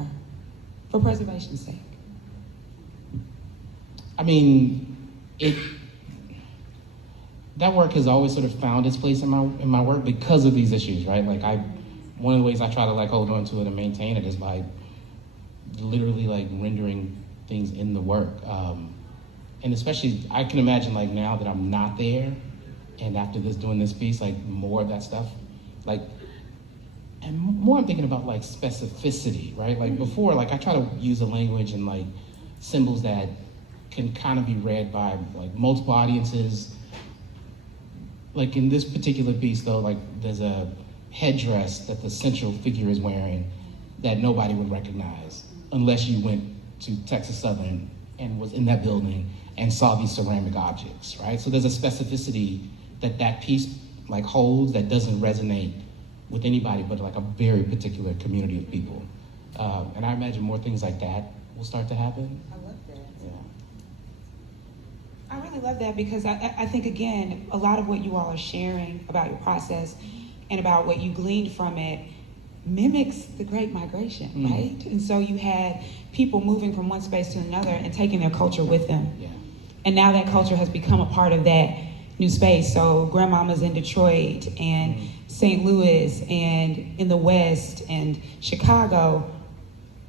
for preservation's sake. I mean, that work has always sort of found its place in my work because of these issues, right? One of the ways I try to hold on to it and maintain it is by literally rendering things in the work. And especially, I can imagine now that I'm not there, and after doing this piece, more of that stuff, and more I'm thinking about like specificity, right? Like before, like I try to use a language and like symbols that can kind of be read by like multiple audiences. Like in this particular piece though, like there's a headdress that the central figure is wearing that nobody would recognize unless you went to Texas Southern and was in that building and saw these ceramic objects, right? So there's a specificity that that piece like holds that doesn't resonate with anybody but like a very particular community of people. And I imagine more things like that will start to happen. I love that. Yeah. I really love that because I think, again, a lot of what you all are sharing about your process and about what you gleaned from it mimics the Great Migration, right? And so you had people moving from one space to another and taking their culture with them. Yeah. And now that culture has become a part of that new space. So grandmamas in Detroit and St. Louis and in the West and Chicago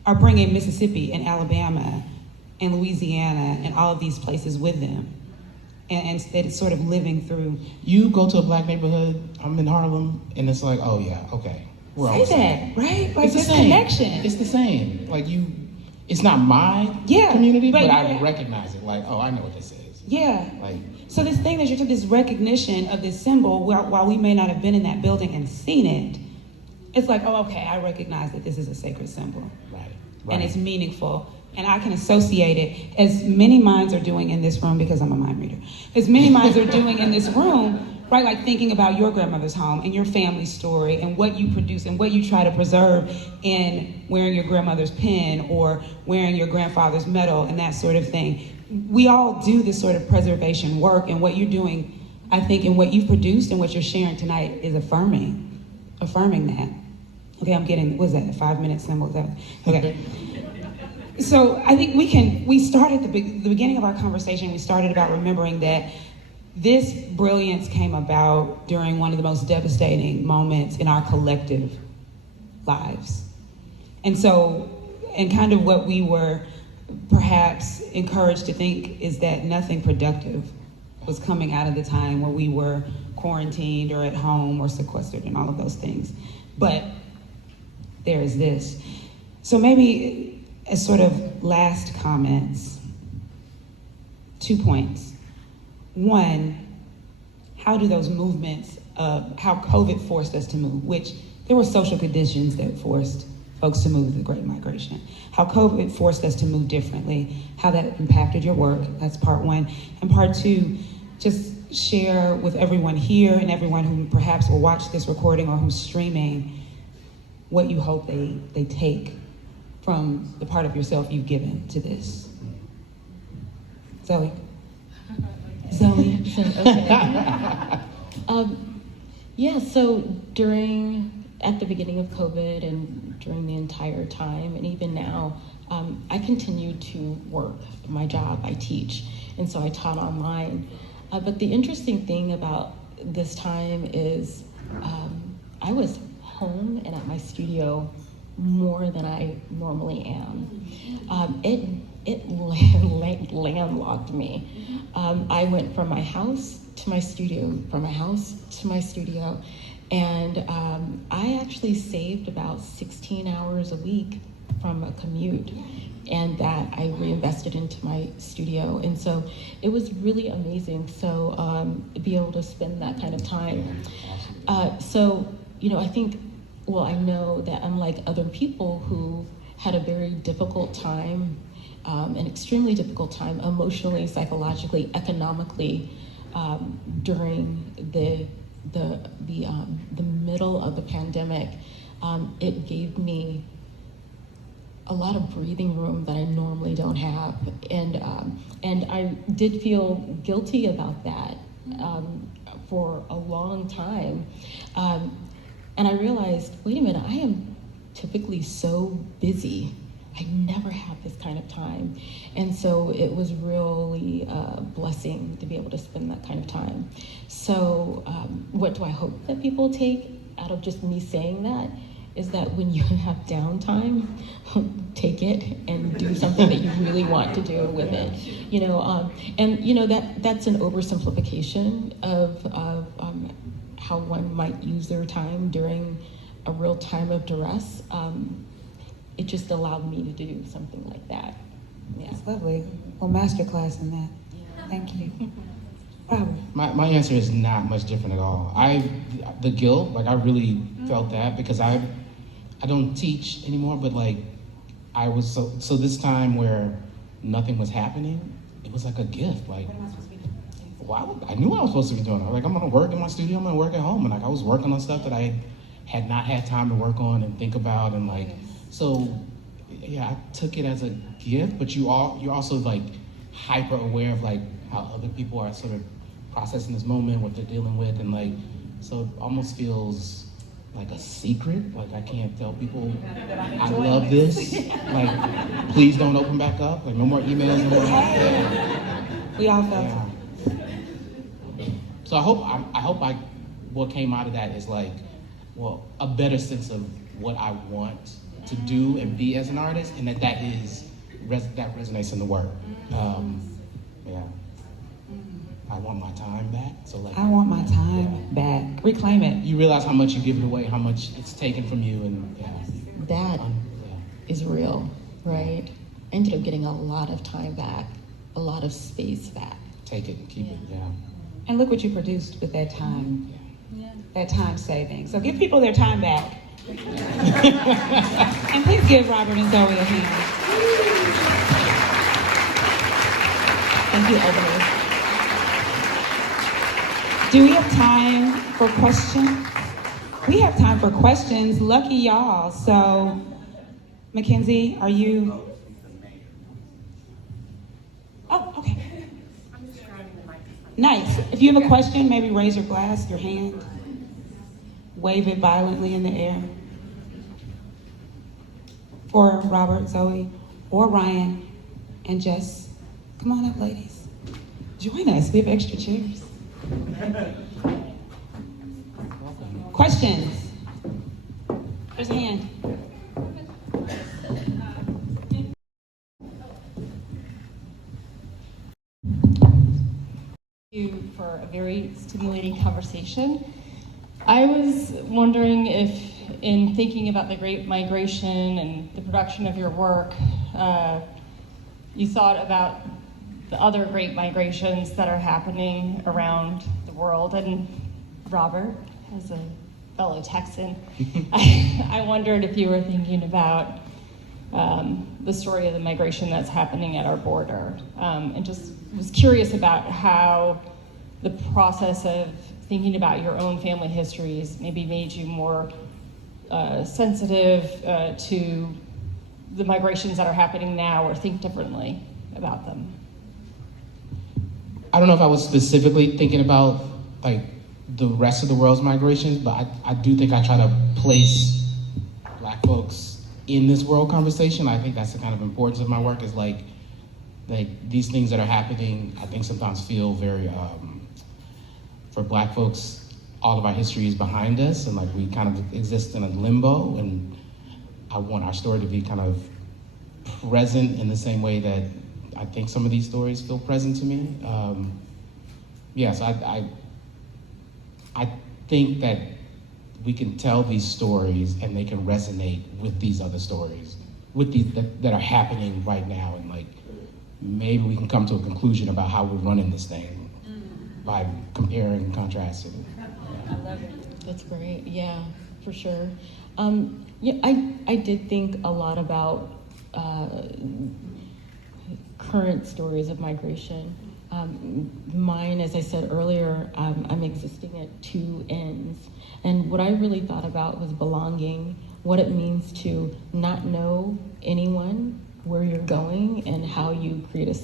are bringing Mississippi and Alabama and Louisiana and all of these places with them. And it's sort of living through. You go to a black neighborhood, I'm in Harlem, and it's like, oh yeah, okay. We're all the same. Say that, right? Like It's the this same. connection. It's the same. Like it's not my Yeah, community, but but I recognize it. Like, oh, I know what this is. Yeah. Like, So this thing that you took, this recognition of this symbol, while we may not have been in that building and seen it, it's like, oh, okay, I recognize that this is a sacred symbol. right. And it's meaningful. And I can associate it, as many minds are doing in this room, because I'm a mind reader, as many minds are doing in this room, right? Like thinking about your grandmother's home and your family story and what you produce and what you try to preserve in wearing your grandmother's pin or wearing your grandfather's medal and that sort of thing. We all do this sort of preservation work, and what you're doing, I think, and what you've produced and what you're sharing tonight is affirming that. Okay, I'm getting, what is that, a 5-minute symbol? Is that, okay. So I think we started the beginning of our conversation, we started about remembering that this brilliance came about during one of the most devastating moments in our collective lives. And so, and kind of what we were perhaps encouraged to think is that nothing productive was coming out of the time where we were quarantined or at home or sequestered and all of those things. But there is this. So maybe as sort of last comments, 2 points. One, how do those movements, how COVID forced us to move, which there were social conditions that forced folks to move the Great Migration. How COVID forced us to move differently, how that impacted your work, that's part one. And part two, just share with everyone here and everyone who perhaps will watch this recording or who's streaming what you hope they take from the part of yourself you've given to this. Zoe. Yeah, so at the beginning of COVID and during the entire time, and even now, I continue to work my job. I teach, and so I taught online. But the interesting thing about this time is I was home and at my studio more than I normally am. It landlocked me. I went from my house to my studio, from my house to my studio, and I actually saved about 16 hours a week from a commute, and that I reinvested into my studio, and so it was really amazing. So to be able to spend that kind of time. So I think, I know that unlike other people who had a very difficult time, an extremely difficult time emotionally, psychologically, economically, during the middle of the pandemic, it gave me a lot of breathing room that I normally don't have, and I did feel guilty about that for a long time, and I realized, wait a minute, I am typically so busy. I never have this kind of time. And so it was really a blessing to be able to spend that kind of time. So what do I hope that people take out of just me saying that is that when you have downtime, take it and do something that you really want to do with it. That's an oversimplification of how one might use their time during a real time of duress, it just allowed me to do something like that. Yeah. That's lovely. Well, masterclass in that. Thank you. Robert. My answer is not much different at all. The guilt, like I really felt that because I don't teach anymore, but like I was so this time where nothing was happening, it was like a gift. Like, I knew I was supposed to be doing it. Like I'm gonna work in my studio, I'm gonna work at home, and like I was working on stuff that I had not had time to work on and think about, and like so. Yeah, I took it as a gift, but you're also like hyper aware of like how other people are sort of processing this moment, what they're dealing with, and like so it almost feels like a secret. Like I can't tell people I love this. Like please don't open back up. Like no more emails. No more. Yeah. We all felt Yeah. So I hope what came out of that is like, well, a better sense of what I want to do and be as an artist, and that resonates in the work. Yeah. I want my time back. So like I want my time back. Reclaim it. you realize how much you give it away, how much it's taken from you, and That is real, right? I ended up getting a lot of time back, a lot of space back. take it and keep it. Yeah. And look what you produced with that time. That time saving. So give people their time back. And please give Robert and Zoe a hand. Thank you, Ebony. Do we have time for questions? We have time for questions. Lucky y'all. So, Mackenzie, are you? Oh, okay. Nice. If you have a question, maybe raise your glass, your hand. Wave it violently in the air. For Robert, Zoe, or Ryan, and Jess. Come on up, ladies. Join us. We have extra chairs. Questions? There's a hand. You for a very stimulating conversation. I was wondering if, in thinking about the Great Migration and the production of your work, you thought about the other great migrations that are happening around the world. And Robert, as a fellow Texan, I wondered if you were thinking about the story of the migration that's happening at our border, and just was curious about how the process of thinking about your own family histories maybe made you more sensitive to the migrations that are happening now, or think differently about them. I don't know if I was specifically thinking about like the rest of the world's migrations, but I do think I try to place Black folks in this world conversation. I think that's the kind of importance of my work, is like these things that are happening, I think sometimes feel very, for Black folks, all of our history is behind us, and like we kind of exist in a limbo, and I want our story to be kind of present in the same way that I think some of these stories feel present to me. So I think that we can tell these stories and they can resonate with these other stories, with these that are happening right now, and like maybe we can come to a conclusion about how we're running this thing by comparing and contrasting. I love it. That's great. Yeah, for sure. I did think a lot about current stories of migration. Mine, as I said earlier, I'm existing at two ends. And what I really thought about was belonging, what it means to not know anyone, where you're going, and how you create a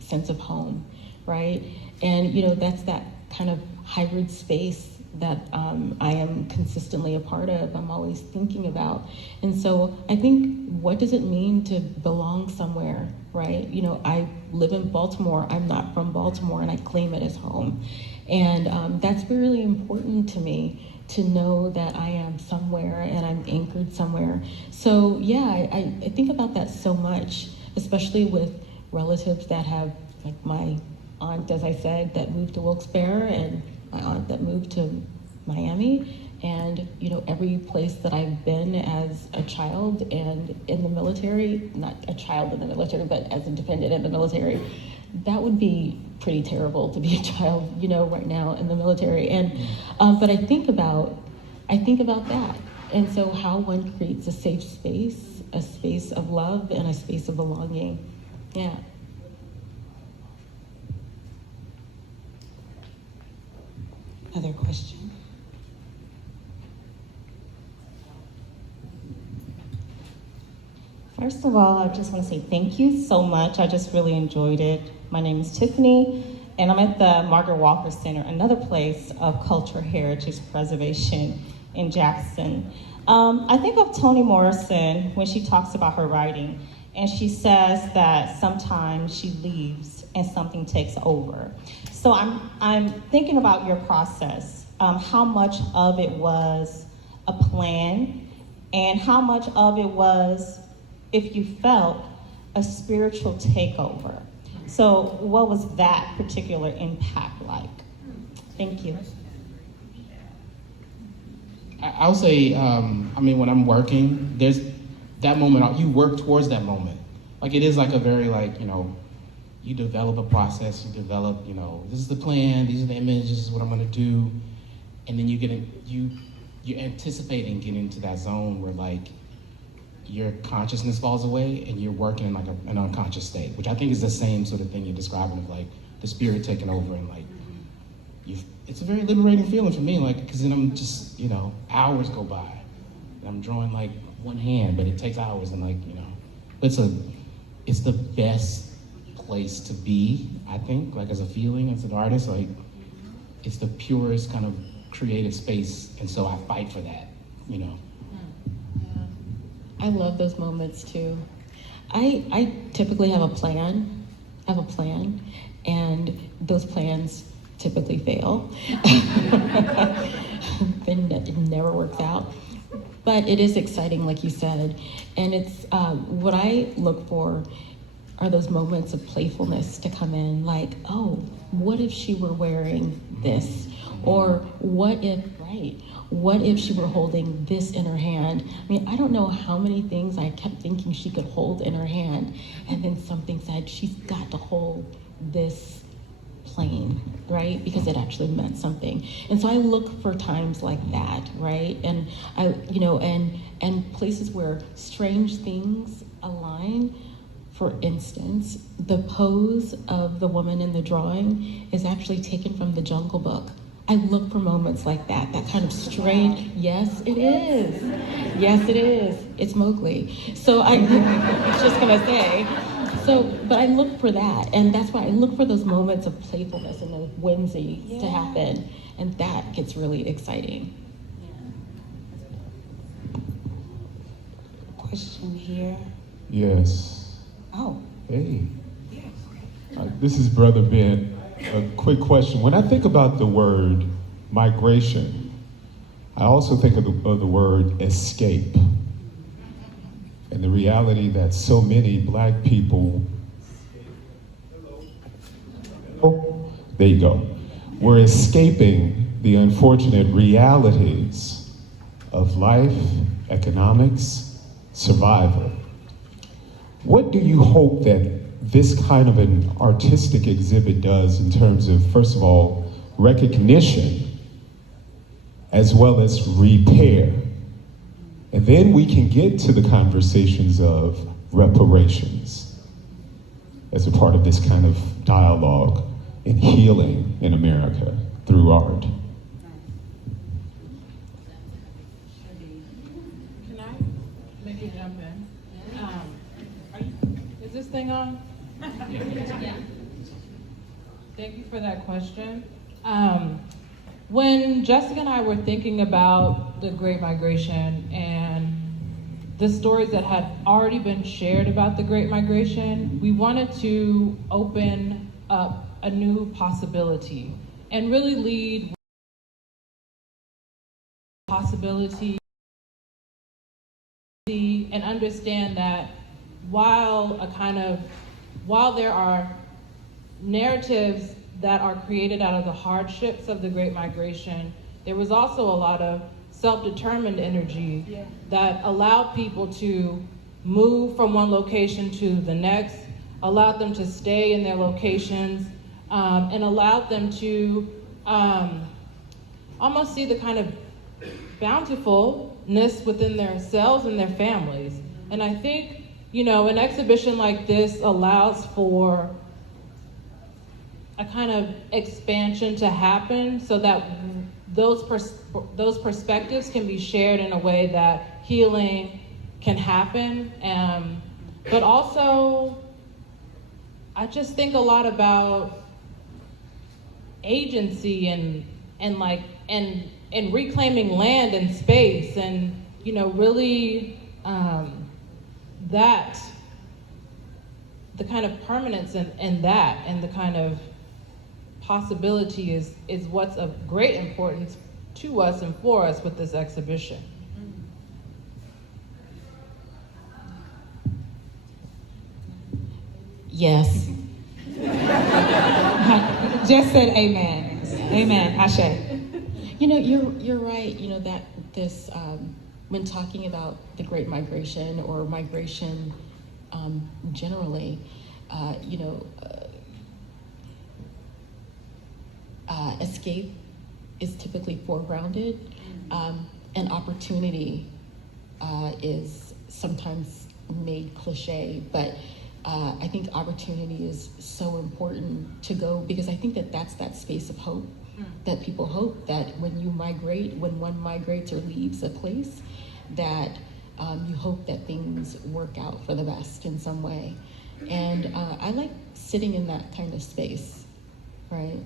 sense of home, right? And that's that kind of hybrid space that I am consistently a part of, I'm always thinking about. And so I think, what does it mean to belong somewhere, right? I live in Baltimore, I'm not from Baltimore, and I claim it as home. And that's really important to me, to know that I am somewhere and I'm anchored somewhere. So yeah, I think about that so much, especially with relatives that have, like my aunt, as I said, that moved to Wilkes-Barre, and my aunt that moved to Miami. And, you know, every place that I've been as a child and in the military, not a child in the military, but as a dependent in the military, that would be pretty terrible to be a child, you know, right now in the military. And, but I think about that. And so how one creates a safe space, a space of love and a space of belonging. Yeah. Other question? First of all, I just want to say thank you so much. I just really enjoyed it. My name is Tiffany, and I'm at the Margaret Walker Center, another place of cultural heritage preservation in Jackson. I think of Toni Morrison when she talks about her writing, and she says that sometimes she leaves and something takes over. So I'm thinking about your process, how much of it was a plan, and how much of it was, if you felt, a spiritual takeover. So what was that particular impact like? Thank you. I'll say, I mean, when I'm working, there's that moment, you work towards that moment. Like, it is like a very, like, you know, you develop a process, you develop, you know, this is the plan, these are the images, this is what I'm gonna do. And then you get in, you're anticipating getting into that zone where, like, your consciousness falls away and you're working in like an unconscious state, which I think is the same sort of thing you're describing of like the spirit taking over and like, it's a very liberating feeling for me, like, because then I'm just, you know, hours go by and I'm drawing like one hand, but it takes hours and like, you know, it's the best place to be, I think, like as a feeling, as an artist, like it's the purest kind of creative space. And so I fight for that, you know. I love those moments too. I typically have a plan. And those plans typically fail. And it never works out. But it is exciting, like you said. And it's what I look for are those moments of playfulness to come in, like, oh, what if she were wearing this? Or what if she were holding this in her hand? I mean, I don't know how many things I kept thinking she could hold in her hand, and then something said, she's got to hold this plane, right? Because it actually meant something. And so I look for times like that, right? And and places where strange things align. For instance, the pose of the woman in the drawing is actually taken from the Jungle Book. I look for moments like that kind of strange, yes it is. Yes it is, it's Mowgli. So I was just gonna say, but I look for that, and that's why I look for those moments of playfulness and the whimsy to happen, and that gets really exciting. Question here. Yes. Oh. Hey. This is Brother Ben. A quick question. When I think about the word migration, I also think of the word escape. And the reality that so many Black people, there you go, we're escaping the unfortunate realities of life, economics, survival. What do you hope that this kind of an artistic exhibit does in terms of, first of all, recognition, as well as repair? And then we can get to the conversations of reparations as a part of this kind of dialogue and healing in America through art. Can I make you jump in? Is this thing on? Yeah. Thank you for that question. When Jessica and I were thinking about the Great Migration and the stories that had already been shared about the Great Migration, we wanted to open up a new possibility and really lead possibility and understand that while there are narratives that are created out of the hardships of the Great Migration, there was also a lot of self-determined energy that allowed people to move from one location to the next, allowed them to stay in their locations, and allowed them to almost see the kind of bountifulness within themselves and their families. And I think, an exhibition like this allows for a kind of expansion to happen so that those perspectives can be shared in a way that healing can happen. But also, I just think a lot about agency and reclaiming land and space, and really that the kind of permanence in that, and the kind of possibility is what's of great importance to us and for us with this exhibition. Yes. Just said amen. Amen. Ashe. You're right. That this when talking about the Great Migration or migration generally, escape is typically foregrounded, and opportunity is sometimes made cliche, but I think opportunity is so important to go, because I think that's that space of hope, that people hope that when one migrates or leaves a place, that you hope that things work out for the best in some way. And I like sitting in that kind of space, right?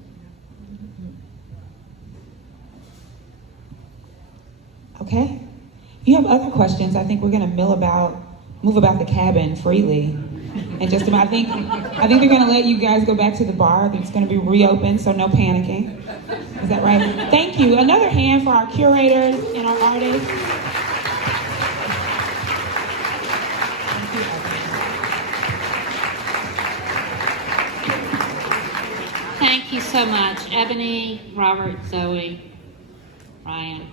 Okay. If you have other questions, I think we're going to move about the cabin freely. And just about, I think they're going to let you guys go back to the bar. It's going to be reopened, so no panicking. Is that right? Thank you. Another hand for our curators and our artists. Thank you so much, Ebony, Robert, Zoe, Ryan,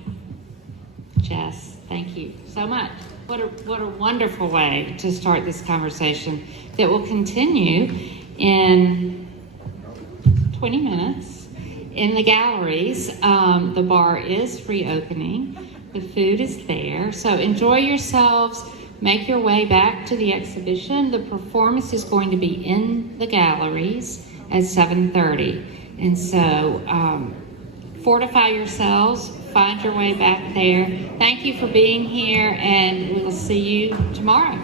Jess. Thank you so much. What a wonderful way to start this conversation that will continue in 20 minutes in the galleries. The bar is reopening. The food is there. So enjoy yourselves. Make your way back to the exhibition. The performance is going to be in the galleries at 7:30. And so fortify yourselves. Find your way back there. Thank you for being here, and we'll see you tomorrow.